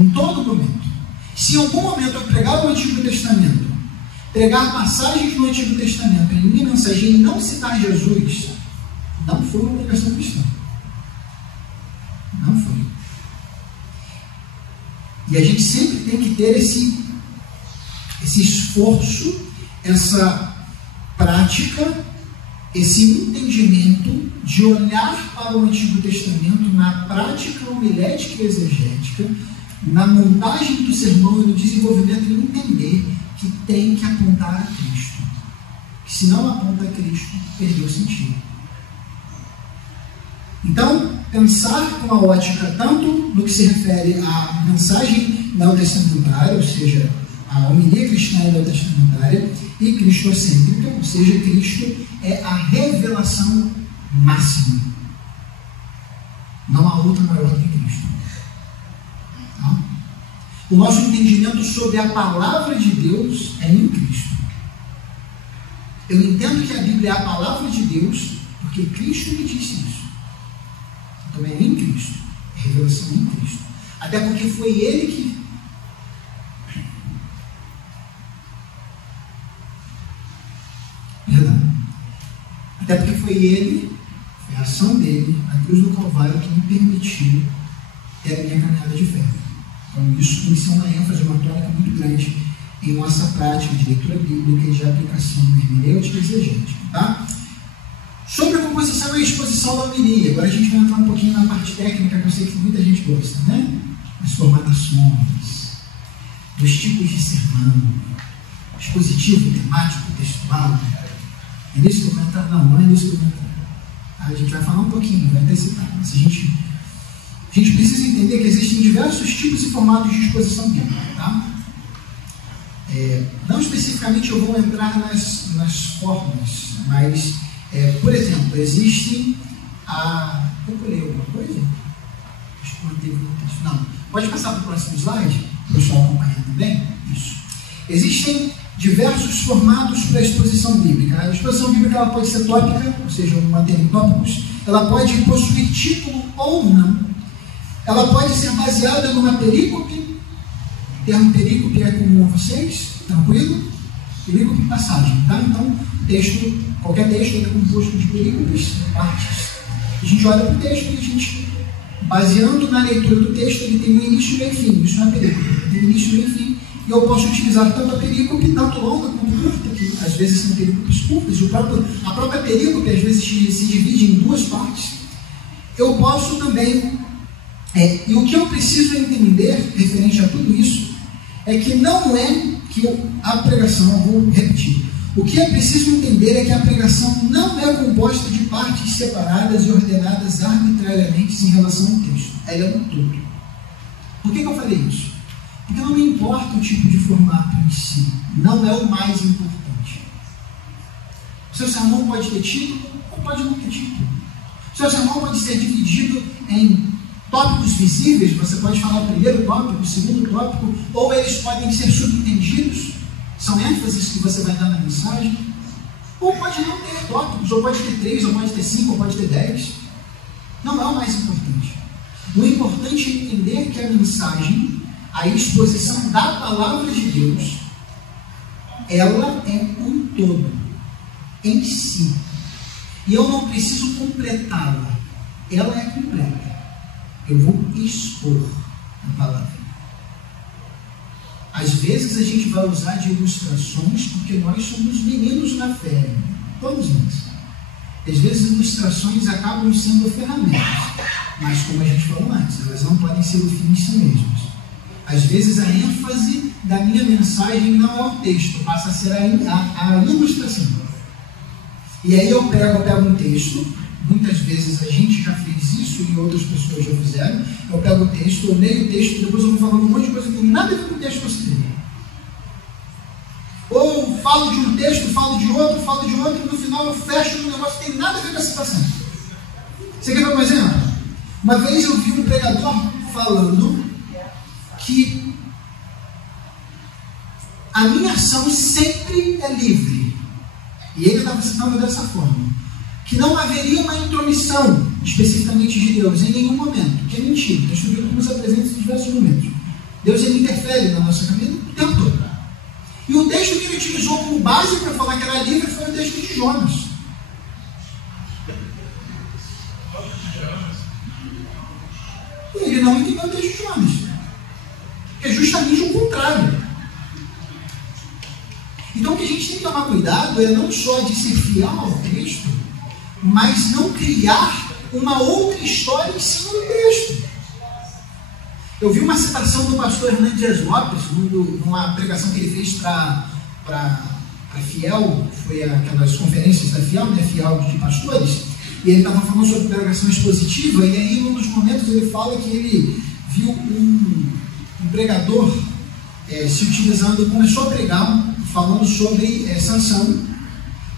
Em todo momento. Se em algum momento eu pregar o Antigo Testamento, pregar passagens do Antigo Testamento em minha mensagem e não citar Jesus, não foi uma pregação cristã. Não foi. E a gente sempre tem que ter esse esforço, essa prática, esse entendimento de olhar para o Antigo Testamento na prática homilética e exegética, na montagem do sermão e no desenvolvimento, e entender que tem que apontar a Cristo. Que se não aponta a Cristo, perdeu o sentido. Então, pensar com a ótica tanto no que se refere à mensagem neotestamentária, ou seja, a homilia cristã é neotestamentária e cristocêntrica, ou seja, Cristo é a revelação máxima. Não há outra maior do que Cristo. Tá? O nosso entendimento sobre a palavra de Deus é em Cristo. Eu entendo que a Bíblia é a palavra de Deus porque Cristo me disse isso. Então é em Cristo. É revelação em Cristo. Até porque foi Ele que... Perdão. Até porque foi Ele, foi a ação dele, a cruz do Calvário, que me permitiu ter a minha caminhada de fé. Então isso inicia uma ênfase, uma tônica muito grande em nossa prática de leitura bíblica e de aplicação hermenêutica e exegética. Tá? Sobre a composição e a exposição da homilia, agora a gente vai entrar um pouquinho na parte técnica, que eu sei que muita gente gosta, né? As formatações, dos tipos de sermão, expositivo, temático, textual. É nisso que eu vou entrar? Não é nisso que eu vou entrar. A gente vai falar um pouquinho, vai antecipar, mas a gente precisa entender que existem diversos tipos e formatos de exposição bíblica, tá? Não especificamente eu vou entrar nas formas, mas, por exemplo, existe eu pulei alguma coisa? Acho que manteve o texto. Não. Pode passar para o próximo slide, para o pessoal acompanhar também? Isso. Existem diversos formatos para a exposição bíblica. A exposição bíblica ela pode ser tópica, ou seja, manter em tópicos. Ela pode possuir título ou não. Ela pode ser baseada numa perícope. O termo perícope é comum a vocês, tranquilo? Perícope passagem, tá? Então, qualquer texto é composto de perícopes, partes. A gente olha para o texto e a gente, baseando na leitura do texto, ele tem um início, meio e fim. Isso não é perícope, ele tem um início, meio e fim. E eu posso utilizar tanto a perícope, tanto longa quanto curta, que às vezes são perícopes curtas, e a própria perícope às vezes se divide em duas partes. Eu posso também, e o que eu preciso entender, referente a tudo isso, é que não é que a pregação, eu vou repetir, o que é preciso entender é que a pregação não é composta de partes separadas e ordenadas arbitrariamente em relação ao texto. Ela é um todo. Por que eu falei isso? Porque não me importa o tipo de formato em si, não é o mais importante. O seu sermão pode ter título ou pode não ter título. O seu sermão pode ser dividido em tópicos visíveis, você pode falar o primeiro tópico, o segundo tópico, ou eles podem ser subentendidos, são ênfases que você vai dar na mensagem, ou pode não ter tópicos, ou pode ter 3, ou pode ter 5, ou pode ter 10. Não é o mais importante. O importante é entender que a mensagem, a exposição da palavra de Deus, ela é um todo, em si. E eu não preciso completá-la, ela é completa. Eu vou expor a palavra. Às vezes a gente vai usar de ilustrações porque nós somos meninos na fé. Todos nós. Às vezes ilustrações acabam sendo ferramentas, mas como a gente falou antes, elas não podem ser o fim em si mesmas. Às vezes a ênfase da minha mensagem não é o texto, passa a ser a ilustração. E aí eu pego um texto, muitas vezes a gente já fez isso e outras pessoas já fizeram. Eu pego o texto, eu leio o texto, depois eu vou falando um monte de coisa que não tem nada a ver com o texto que eu citei. Ou falo de um texto, falo de outro, e no final eu fecho um negócio que tem nada a ver com a citação. Você quer ver um exemplo? Uma vez eu vi um pregador falando que a minha ação sempre é livre. E ele estava citando dessa forma. Que não haveria uma intromissão, especificamente de Deus, em nenhum momento. Que é mentira. Está escrito como se apresenta em diversos momentos. Deus ele interfere na nossa caminhada o tempo todo. E o texto que ele utilizou como base para falar que era livre foi o texto de Jonas. E ele não entendeu o texto de Jonas. É justamente o contrário. Então o que a gente tem que tomar cuidado é não só de ser fiel ao texto, mas não criar uma outra história em cima do texto. Eu vi uma citação do pastor Hernandes Lopes, numa pregação que ele fez para Fiel, foi aquelas conferências da Fiel, né, Fiel de pastores, e ele estava falando sobre pregação expositiva, e aí, em um dos momentos, ele fala que ele viu um pregador se utilizando, começou a pregar, falando sobre Sansão,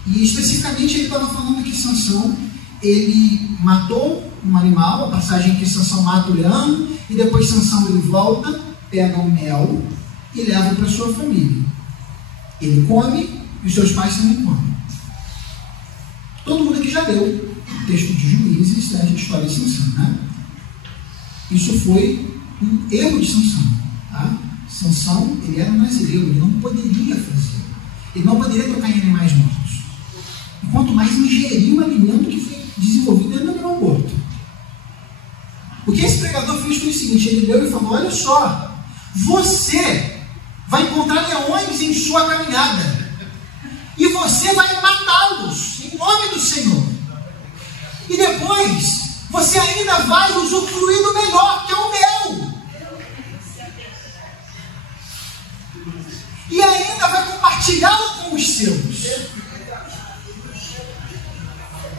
e especificamente ele estava falando que Sansão, ele matou um animal, a passagem que Sansão mata o leão, e depois Sansão ele volta, pega o mel e leva para sua família. Ele come e os seus pais também comem. Todo mundo aqui já leu o texto de Juízes da história de Sansão, né? Isso foi um erro de Sansão, tá? Sansão, ele era nazireu, ele não poderia fazer. Ele não poderia tocar em animais mortos. E quanto mais ingerir o alimento que foi desenvolvido dentro do animal morto. O que esse pregador fez foi o seguinte, ele leu e falou, olha só, você vai encontrar leões em sua caminhada. E você vai matá-los, em nome do Senhor. E depois, você ainda vai usufruir do melhor, que é o mel. E ainda vai compartilhá-lo com os seus.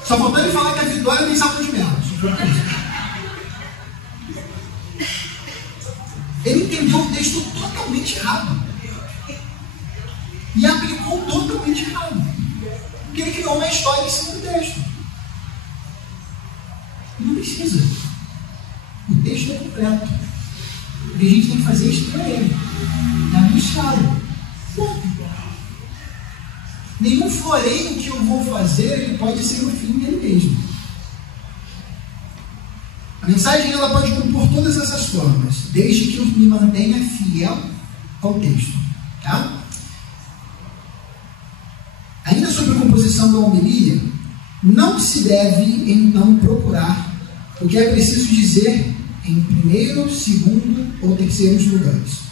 Só faltou ele falar que a vitória tem sabor de mel. Ele entendeu o texto totalmente errado. E aplicou totalmente errado. Porque ele criou uma história em cima do texto. Não precisa. O texto é completo. O que a gente tem que fazer é estudar ele. É anunciá-lo. Nenhum floreio que eu vou fazer ele pode ser o fim dele mesmo. A mensagem ela pode compor todas essas formas, desde que eu me mantenha fiel ao texto. Tá? Ainda sobre a composição da homilia, não se deve então procurar o que é preciso dizer em primeiro, segundo ou terceiros lugares.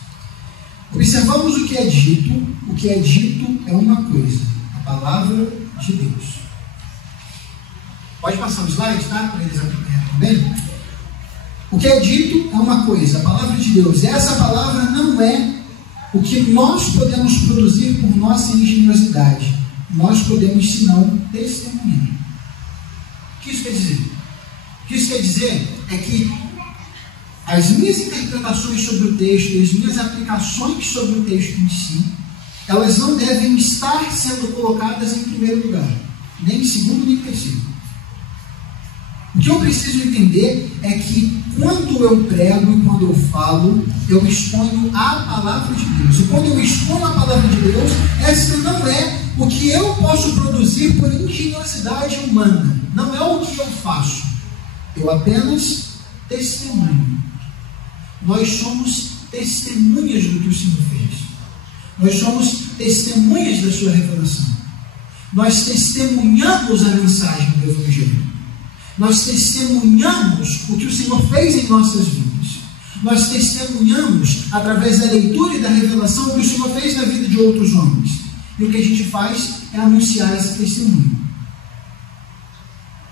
Observamos o que é dito é uma coisa, a palavra de Deus. Pode passar o slide, tá? Para eles também. O que é dito é uma coisa, a palavra de Deus. E essa palavra não é o que nós podemos produzir por nossa engenhosidade. Nós podemos, senão, testemunhar. O que isso quer dizer? O que isso quer dizer é que as minhas interpretações sobre o texto e as minhas aplicações sobre o texto em si, elas não devem estar sendo colocadas em primeiro lugar, nem em segundo, nem em terceiro. O que eu preciso entender é que quando eu prego e quando eu falo, eu exponho a palavra de Deus. E quando eu exponho a palavra de Deus, essa não é o que eu posso produzir por engenhosidade humana. Não é o que eu faço. Eu apenas testemunho. Nós somos testemunhas do que o Senhor fez. Nós somos testemunhas da sua revelação. Nós testemunhamos a mensagem do Evangelho. Nós testemunhamos o que o Senhor fez em nossas vidas. Nós testemunhamos, através da leitura e da revelação, o que o Senhor fez na vida de outros homens. E o que a gente faz é anunciar esse testemunho.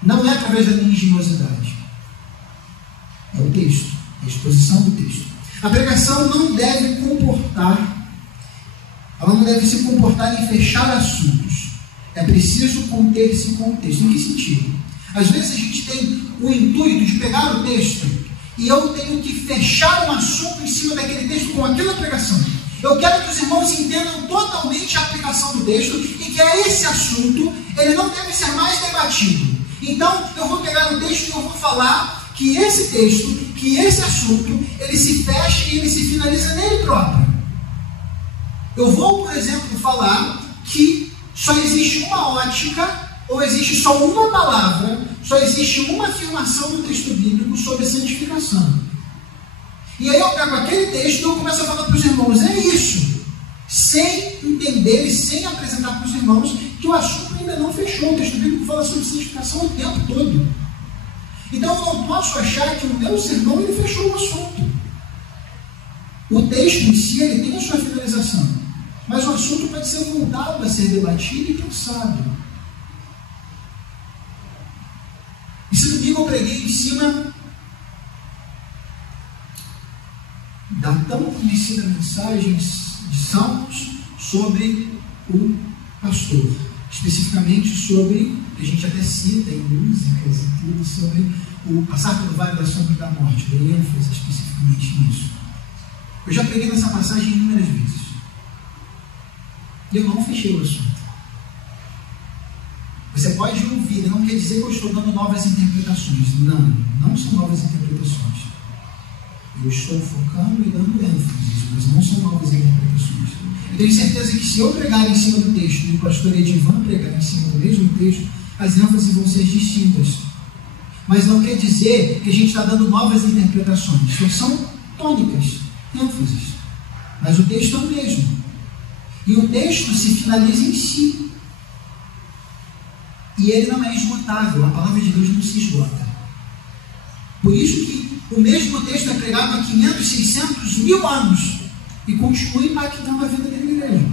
Não é através da minha engenhosidade. É o texto, a exposição do texto. A pregação não deve se comportar em fechar assuntos. É preciso conter-se com o texto. Em que sentido? Às vezes a gente tem o intuito de pegar o texto e eu tenho que fechar um assunto em cima daquele texto com aquela pregação. Eu quero que os irmãos entendam totalmente a aplicação do texto e que esse assunto ele não deve ser mais debatido. Então eu vou pegar o texto e eu vou falar que esse texto, que esse assunto, ele se fecha e ele se finaliza nele próprio. Eu vou, por exemplo, falar que só existe uma ótica, ou existe só uma palavra, só existe uma afirmação no texto bíblico sobre santificação. E aí eu pego aquele texto e eu começo a falar para os irmãos, é isso, sem entender e sem apresentar para os irmãos que o assunto ainda não fechou. O texto bíblico fala sobre santificação o tempo todo. Então eu não posso achar que o meu sermão ele fechou o assunto. O texto em si ele tem a sua finalização, mas o assunto pode ser voltado a ser debatido e pensado. Esse domingo eu preguei em cima da tão conhecida mensagem de Salmos sobre o pastor, especificamente sobre, que a gente até cita em músicas e tudo, sobre o passar pelo vale da sombra da morte, dei ênfase especificamente nisso. Eu já preguei nessa passagem inúmeras vezes. E eu não fechei o assunto. Você pode ouvir, não quer dizer que eu estou dando novas interpretações. Não são novas interpretações. Eu estou focando e dando ênfase, mas não são novas interpretações. Eu tenho certeza que se eu pregar em cima do texto e o pastor Edivan pregar em cima do mesmo texto, as ênfases vão ser distintas. Mas não quer dizer que a gente está dando novas interpretações. Só são tônicas, ênfases. Mas o texto é o mesmo. E o texto se finaliza em si. E ele não é esgotável. A palavra de Deus não se esgota. Por isso que o mesmo texto é pregado há 500, 600, 1000 anos. E continua impactando a vida da igreja.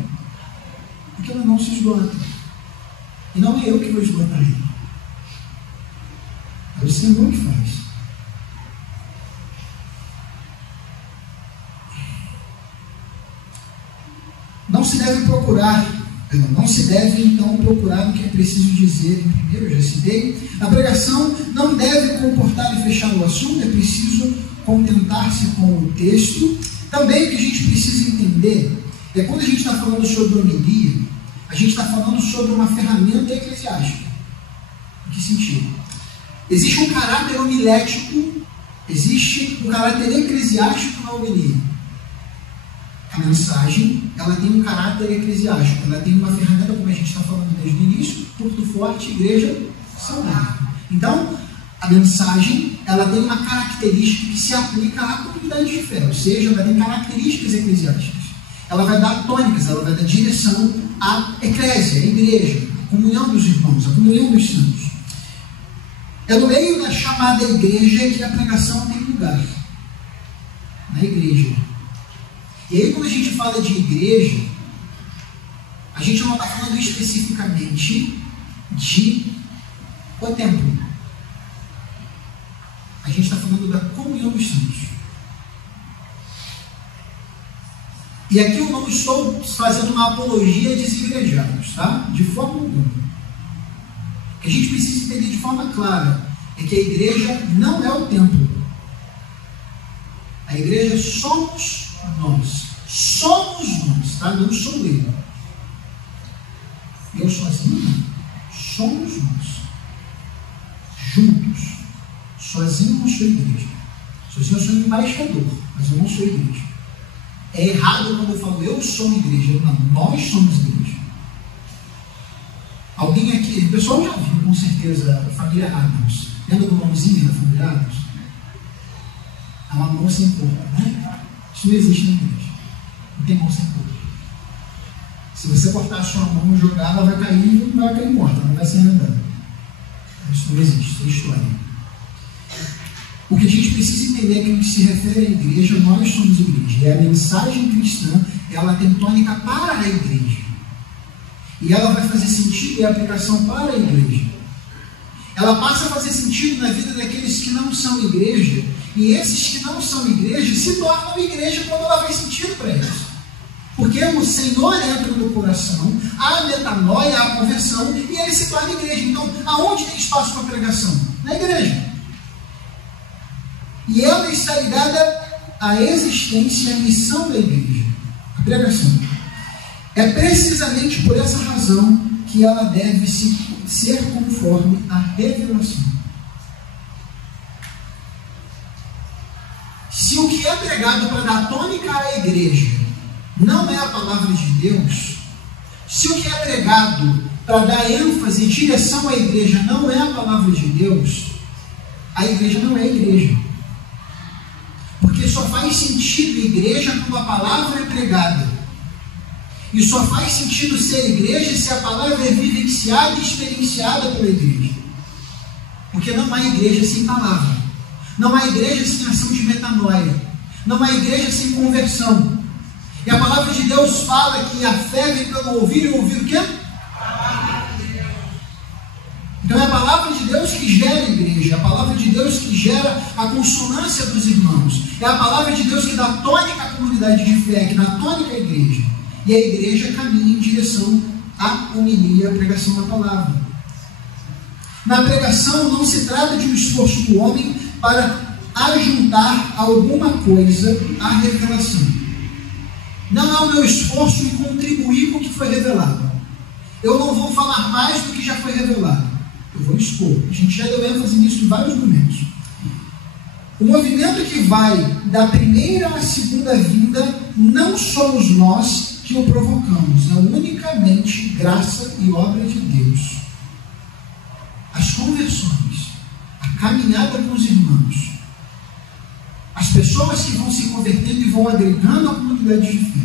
Porque ela não se esgota. E não é eu que vou esgotar ele. É o Senhor que faz. Não se deve então procurar o que é preciso dizer em primeiro, eu já citei. A pregação não deve comportar e fechar o assunto, é preciso contentar-se com o texto. Também o que a gente precisa entender é quando a gente está falando sobre homilia, a gente está falando sobre uma ferramenta eclesiástica. Em que sentido? Existe um caráter homilético, existe um caráter eclesiástico na homilia. A mensagem, ela tem um caráter eclesiástico, ela tem uma ferramenta, como a gente está falando desde o início, culto forte, igreja saudável. Então, a mensagem, ela tem uma característica que se aplica à comunidade de fé, ou seja, ela tem características eclesiásticas. Ela vai dar tônicas, ela vai dar direção à eclésia, à igreja, à comunhão dos irmãos, à comunhão dos santos. É no meio da chamada igreja que a pregação tem lugar. Na igreja. E aí, quando a gente fala de igreja, a gente não está falando especificamente de o templo. A gente está falando da comunhão dos santos. E aqui eu não estou fazendo uma apologia a desigrejados, tá? De forma alguma. O que a gente precisa entender de forma clara é que a igreja não é o templo. A igreja somos nós. Somos nós, tá? Não sou eu. Eu sozinho não. Somos nós. Juntos. Sozinho eu não sou igreja. Sozinho eu sou embaixador, mas eu não sou igreja. É errado quando eu falo eu sou igreja. Não, nós somos igreja. Alguém aqui, o pessoal já viu com certeza a família Adams. Lembra do mãozinho da família Adams? É uma mão sem corpo, né? Isso não existe na igreja. Não tem mão sem corpo. Se você cortar a sua mão e jogar, ela vai cair e não vai cair morta, não vai ser andando. Isso não existe, isso é história. O que a gente precisa entender é que no que se refere à igreja, nós somos igreja. E a mensagem cristã, ela tem tônica para a igreja. E ela vai fazer sentido e aplicação para a igreja. Ela passa a fazer sentido na vida daqueles que não são igreja. E esses que não são igreja se tornam igreja quando ela faz sentido para eles. Porque o Senhor entra no coração, há a metanoia, há a conversão, e ele se torna igreja. Então, aonde tem espaço para pregação? Na igreja. E ela está ligada à existência e à missão da igreja, a pregação. É precisamente por essa razão que ela deve ser conforme a revelação. Se o que é pregado para dar tônica à igreja não é a palavra de Deus, se o que é pregado para dar ênfase e direção à igreja não é a palavra de Deus, a igreja não é igreja. Porque só faz sentido igreja quando a palavra é pregada. E só faz sentido ser igreja se a palavra é vivenciada e experienciada pela igreja. Porque não há igreja sem palavra. Não há igreja sem ação de metanoia. Não há igreja sem conversão. E a palavra de Deus fala que a fé vem pelo ouvir e ouvir o quê? Então é a palavra de Deus que gera a igreja, é a palavra de Deus que gera a consonância dos irmãos, é a palavra de Deus que dá tônica à comunidade de fé, que dá tônica à igreja. E a igreja caminha em direção à homilia, à pregação da palavra. Na pregação não se trata de um esforço do homem para ajuntar alguma coisa à revelação. Não é o meu esforço em contribuir com o que foi revelado. Eu não vou falar mais do que já foi revelado. Eu vou expor. A gente já deu ênfase nisso em vários momentos. O movimento que vai da primeira à segunda vinda não somos nós que o provocamos. É unicamente graça e obra de Deus. As conversões, a caminhada com os irmãos, as pessoas que vão se convertendo e vão agregando a comunidade de fé,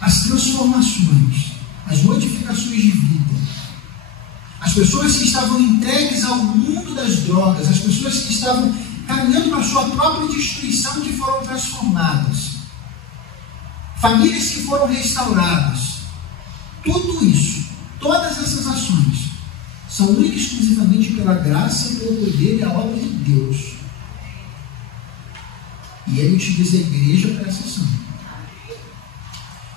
as transformações, as modificações de vida, as pessoas que estavam entregues ao mundo das drogas, as pessoas que estavam caminhando para a sua própria destruição, que foram transformadas, famílias que foram restauradas, tudo isso, todas essas ações, são única e exclusivamente pela graça e pelo poder e a obra de Deus. E ele utiliza a igreja para essa ação.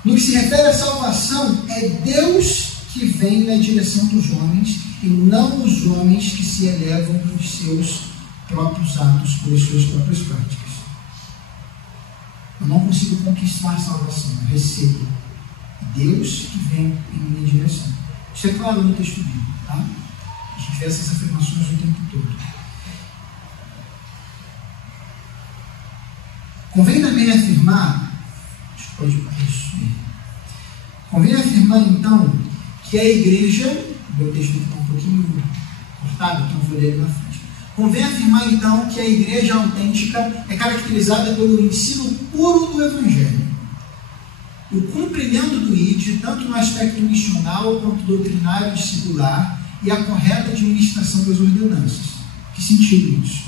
No que se refere à salvação, é Deus que vem na direção dos homens e não os homens que se elevam por seus próprios atos, por suas próprias práticas. Eu não consigo conquistar a salvação, eu recebo. Deus que vem em minha direção. Isso é claro no texto bíblico, tá? A gente vê essas afirmações o tempo todo. Convém também afirmar, convém afirmar então que a igreja, meu texto está um pouquinho cortado, então vou ler ele na frente. Convém afirmar então que a igreja autêntica é caracterizada pelo ensino puro do Evangelho. O cumprimento do ID, tanto no aspecto missional quanto doutrinário e discipular, e a correta administração das ordenanças. Que sentido isso?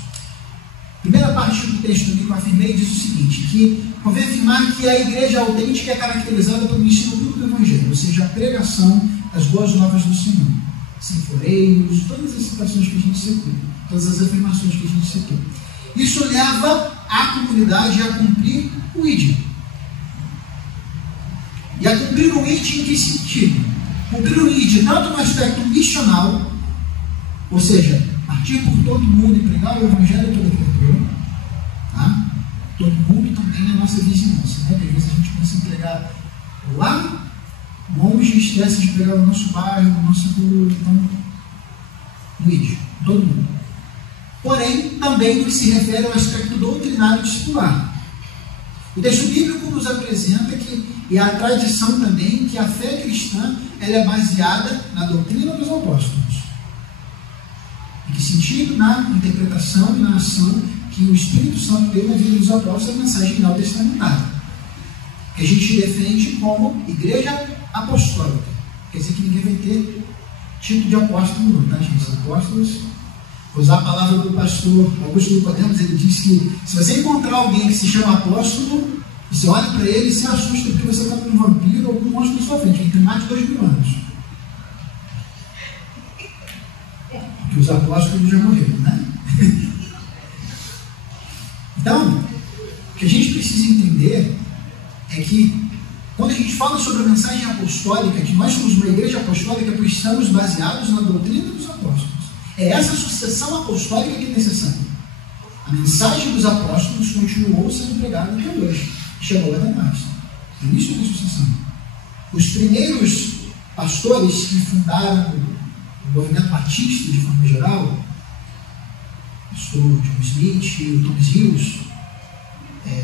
Primeira parte do texto que eu afirmei diz o seguinte, que convém afirmar que a igreja autêntica é caracterizada pelo ensino puro do Evangelho, ou seja, a pregação das boas novas do Senhor, sem floreios, todas as citações que a gente citou, todas as afirmações que a gente citou. Isso leva a comunidade a cumprir o ID. E a cumprir o ID em que sentido? Cumprir o ID tanto no aspecto missional, ou seja, partir por todo mundo e pregar o Evangelho a toda criatura, tá? Todo mundo também na nossa vizinhança, né? Porque às vezes a gente pensa em pregar lá longe e esquece de pregar no nosso bairro, no nosso rua, então, no ID, todo mundo. Porém, também no que se refere ao aspecto doutrinário discipular. O texto bíblico nos apresenta que, e a tradição também, que a fé cristã ela é baseada na doutrina dos apóstolos. Em que sentido? Na interpretação e na ação que o Espírito Santo deu na vida dos apóstolos, a mensagem neotestamentária. Que a gente defende como igreja apostólica. Quer dizer que ninguém vai ter tipo de apóstolo, não, tá, gente? Os apóstolos, vou usar a palavra do pastor Augusto Nicodemus, ele diz que se você encontrar alguém que se chama apóstolo, você olha para ele e se assusta porque você está com um vampiro ou com um monstro na sua frente, ele tem mais de 2000 anos. Porque os apóstolos já morreram, né? Então, o que a gente precisa entender é que quando a gente fala sobre a mensagem apostólica, que nós somos uma igreja apostólica, pois estamos baseados na doutrina dos apóstolos. É essa sucessão apostólica que é necessária. A mensagem dos apóstolos continuou sendo pregada até hoje. Chegou até nós. Início da sucessão. Os primeiros pastores que fundaram o movimento batista, de forma geral, o pastor John Smith e o Thomas Hughes,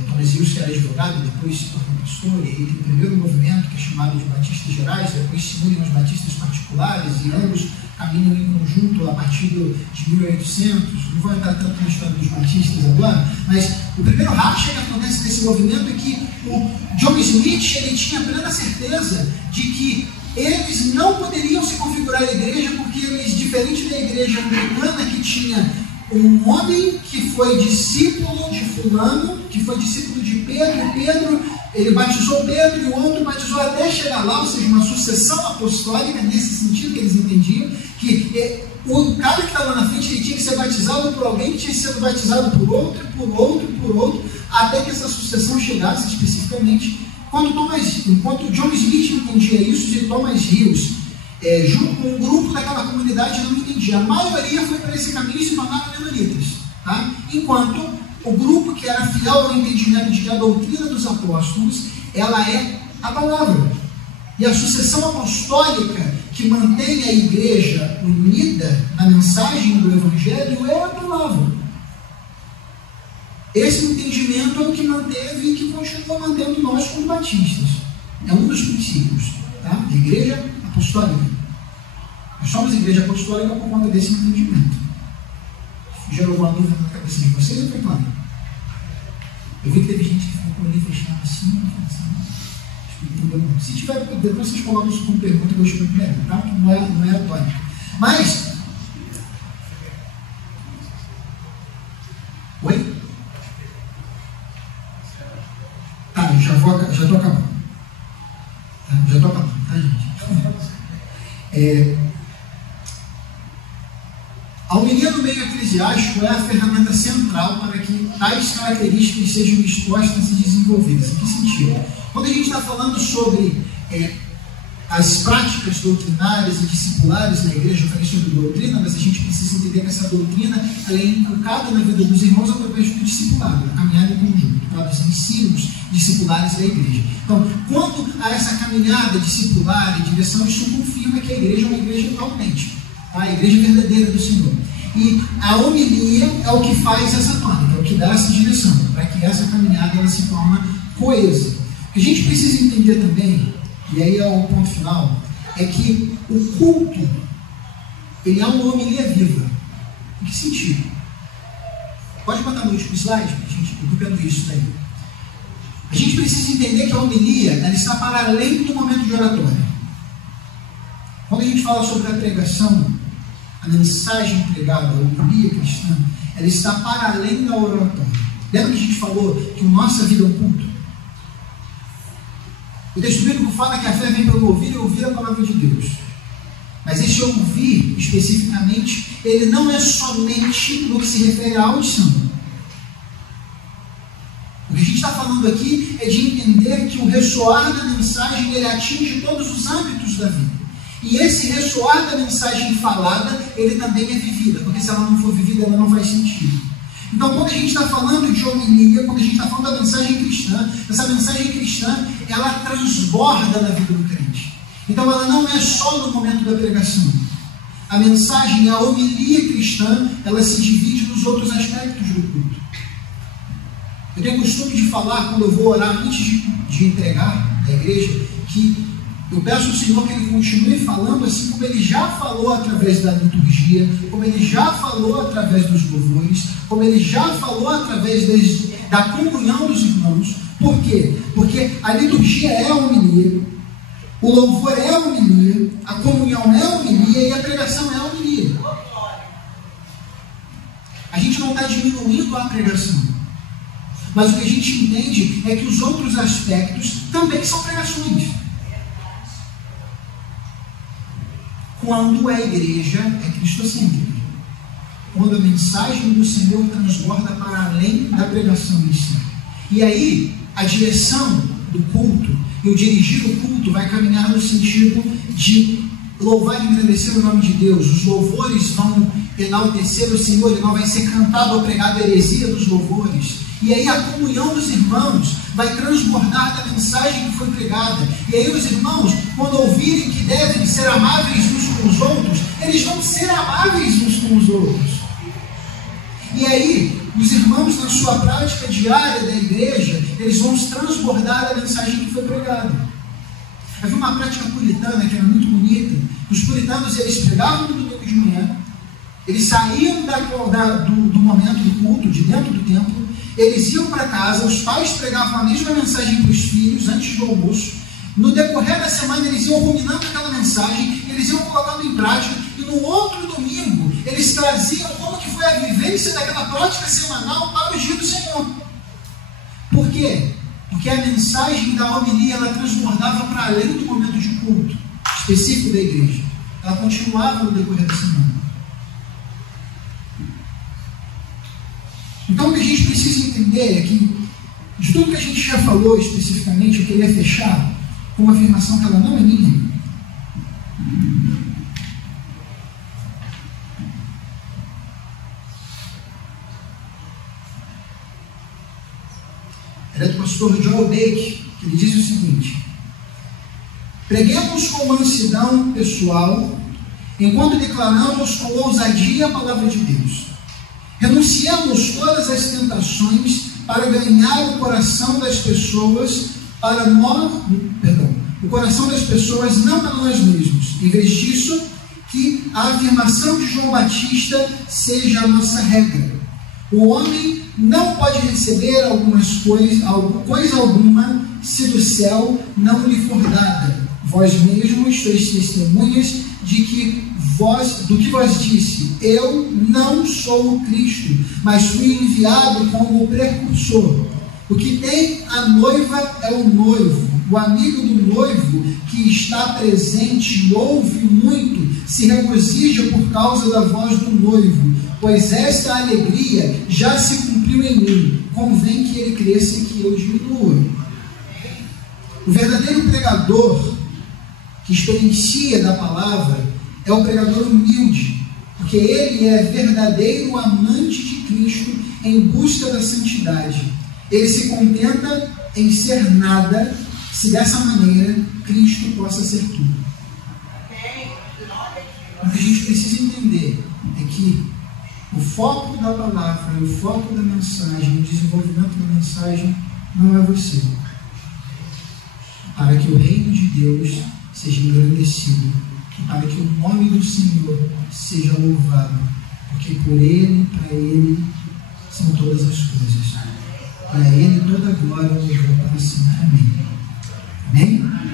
Thomas Hughes que era advogado, depois se tornou pastor, e aí tem o primeiro movimento que é chamado de Batistas Gerais, depois se unem aos batistas particulares, e ambos caminham em conjunto a partir de 1800. Não vou entrar tanto na história dos batistas agora, mas o primeiro racha que acontece nesse movimento é que o John Smith ele tinha plena certeza de que eles não poderiam se configurar a igreja, porque eles, diferente da igreja anglicana, que tinha um homem que foi discípulo de fulano, que foi discípulo de Pedro, Pedro, ele batizou Pedro e o outro batizou até chegar lá, ou seja, uma sucessão apostólica, nesse sentido que eles entendiam, que o cara que estava na frente ele tinha que ser batizado por alguém, que tinha sido batizado por outro, por outro, por outro, até que essa sucessão chegasse especificamente. Enquanto John Smith entendia isso, e Thomas Hughes, junto com um grupo daquela comunidade, não entendia. A maioria foi para esse caminho e se tornaram menonitas. Tá? Enquanto o grupo que era fiel ao entendimento de que a doutrina dos apóstolos ela é a palavra. E a sucessão apostólica que mantém a igreja unida na mensagem do Evangelho é a palavra. Esse entendimento é o que manteve e que continua mantendo nós como batistas. É um dos princípios, tá? A igreja apostólica. Nós somos igreja apostólica por conta desse entendimento. Gerou alguma dúvida na cabeça de vocês ou foi claro? Eu vi que teve gente que ficou ali fechado assim. Se tiver, depois vocês colocam isso como pergunta que eu explico melhor, tá? Que não é a tônica. Mas, oi? Tá, já estou acabando. Já estou acabando, tá, gente? A homilia no meio eclesiástico é a ferramenta central para que tais características sejam expostas e desenvolvidas. Em que sentido? Quando a gente está falando sobre as práticas doutrinárias e discipulares na igreja, eu falei sobre doutrina, mas a gente precisa entender que essa doutrina ela é inculcada na vida dos irmãos através do discipulado, da caminhada em conjunto, tá? Dos ensinos discipulares da igreja. Então, quando há essa caminhada discipular e direção, isso confirma que a igreja é uma igreja autêntica, tá? A igreja verdadeira do Senhor. E a homilia é o que faz essa tônica, é o que dá essa direção, para que essa caminhada ela se torne coesa. O que a gente precisa entender também, e aí é o ponto final, é que o culto, ele é uma homilia viva. Em que sentido? Pode botar no último slide, gente, eu estou vendo isso daí. A gente precisa entender que a homilia, ela está para além do momento de oratória. Quando a gente fala sobre a pregação, a mensagem pregada, a homilia cristã, ela está para além da oratória. Lembra que a gente falou que a nossa vida é um culto? O texto bíblico fala que a fé vem pelo ouvir e ouvir a palavra de Deus. Mas esse ouvir, especificamente, ele não é somente no que se refere à audição. O que a gente está falando aqui é de entender que o ressoar da mensagem ele atinge todos os âmbitos da vida. E esse ressoar da mensagem falada, ele também é vivida, porque se ela não for vivida, ela não faz sentido. Então, quando a gente está falando de homilia, quando a gente está falando da mensagem cristã, essa mensagem cristã, ela transborda na vida do crente. Então, ela não é só no momento da pregação. A mensagem, a homilia cristã, ela se divide nos outros aspectos do culto. Eu tenho o costume de falar, quando eu vou orar antes de entregar na igreja, que eu peço ao Senhor que Ele continue falando assim como Ele já falou através da liturgia, como Ele já falou através dos louvores, como Ele já falou através da comunhão dos irmãos. Por quê? Porque a liturgia é a homilia, o louvor é a homilia, a comunhão é a homilia e a pregação é a homilia. A gente não está diminuindo a pregação, mas o que a gente entende é que os outros aspectos também são pregações. Quando a igreja é cristocêntrica, quando a mensagem do Senhor transborda para além da pregação em si. E aí, a direção do culto e o dirigir o culto vai caminhar no sentido de louvar e engrandecer o nome de Deus. Os louvores vão enaltecer o Senhor, e não vai ser cantado ou pregado a heresia dos louvores. E aí a comunhão dos irmãos vai transbordar da mensagem que foi pregada. E aí os irmãos, quando ouvirem que devem ser amáveis uns com os outros, eles vão ser amáveis uns com os outros. E aí, os irmãos na sua prática diária da igreja, eles vão se transbordar da mensagem que foi pregada. Havia uma prática puritana que era muito bonita. Os puritanos, eles pregavam no domingo de manhã, eles saíam do momento do culto, de dentro do templo, eles iam para casa, os pais pregavam a mesma mensagem para os filhos antes do almoço. No decorrer da semana eles iam ruminando aquela mensagem, eles iam colocando em prática, e no outro domingo eles traziam como que foi a vivência daquela prática semanal para o dia do Senhor. Por quê? Porque a mensagem da homilia ela transbordava para além do momento de culto específico da igreja. Ela continuava no decorrer da semana. Então o que a gente precisa entender é que, de tudo que a gente já falou especificamente, eu queria fechar com uma afirmação que ela não é minha. Ela é do pastor Joel Bake, Ele diz o seguinte: preguemos com mansidão pessoal, enquanto declaramos com ousadia a palavra de Deus. Renunciemos todas as tentações para ganhar o coração das pessoas, o coração das pessoas, não para nós mesmos. Em vez disso, que a afirmação de João Batista seja a nossa regra. O homem não pode receber coisa alguma se do céu não lhe for dada. Vós mesmos sois testemunhas do que vos disse. Eu não sou o Cristo, mas fui enviado como o precursor. O que tem a noiva é o noivo. O amigo do noivo que está presente ouve muito, se regozija por causa da voz do noivo, pois esta alegria já se cumpriu em mim. Convém que ele cresça e que eu diminua. O verdadeiro pregador que experiencia da palavra é o pregador humilde, porque ele é verdadeiro amante de Cristo em busca da santidade. Ele se contenta em ser nada, se dessa maneira Cristo possa ser tudo. O que a gente precisa entender é que o foco da palavra, o foco da mensagem, o desenvolvimento da mensagem não é você. Para que o reino de Deus seja engrandecido, e para que o nome do Senhor seja louvado, porque por Ele, para Ele, são todas as coisas. E a Ele toda a glória e louvor para sempre. Amém. Amém?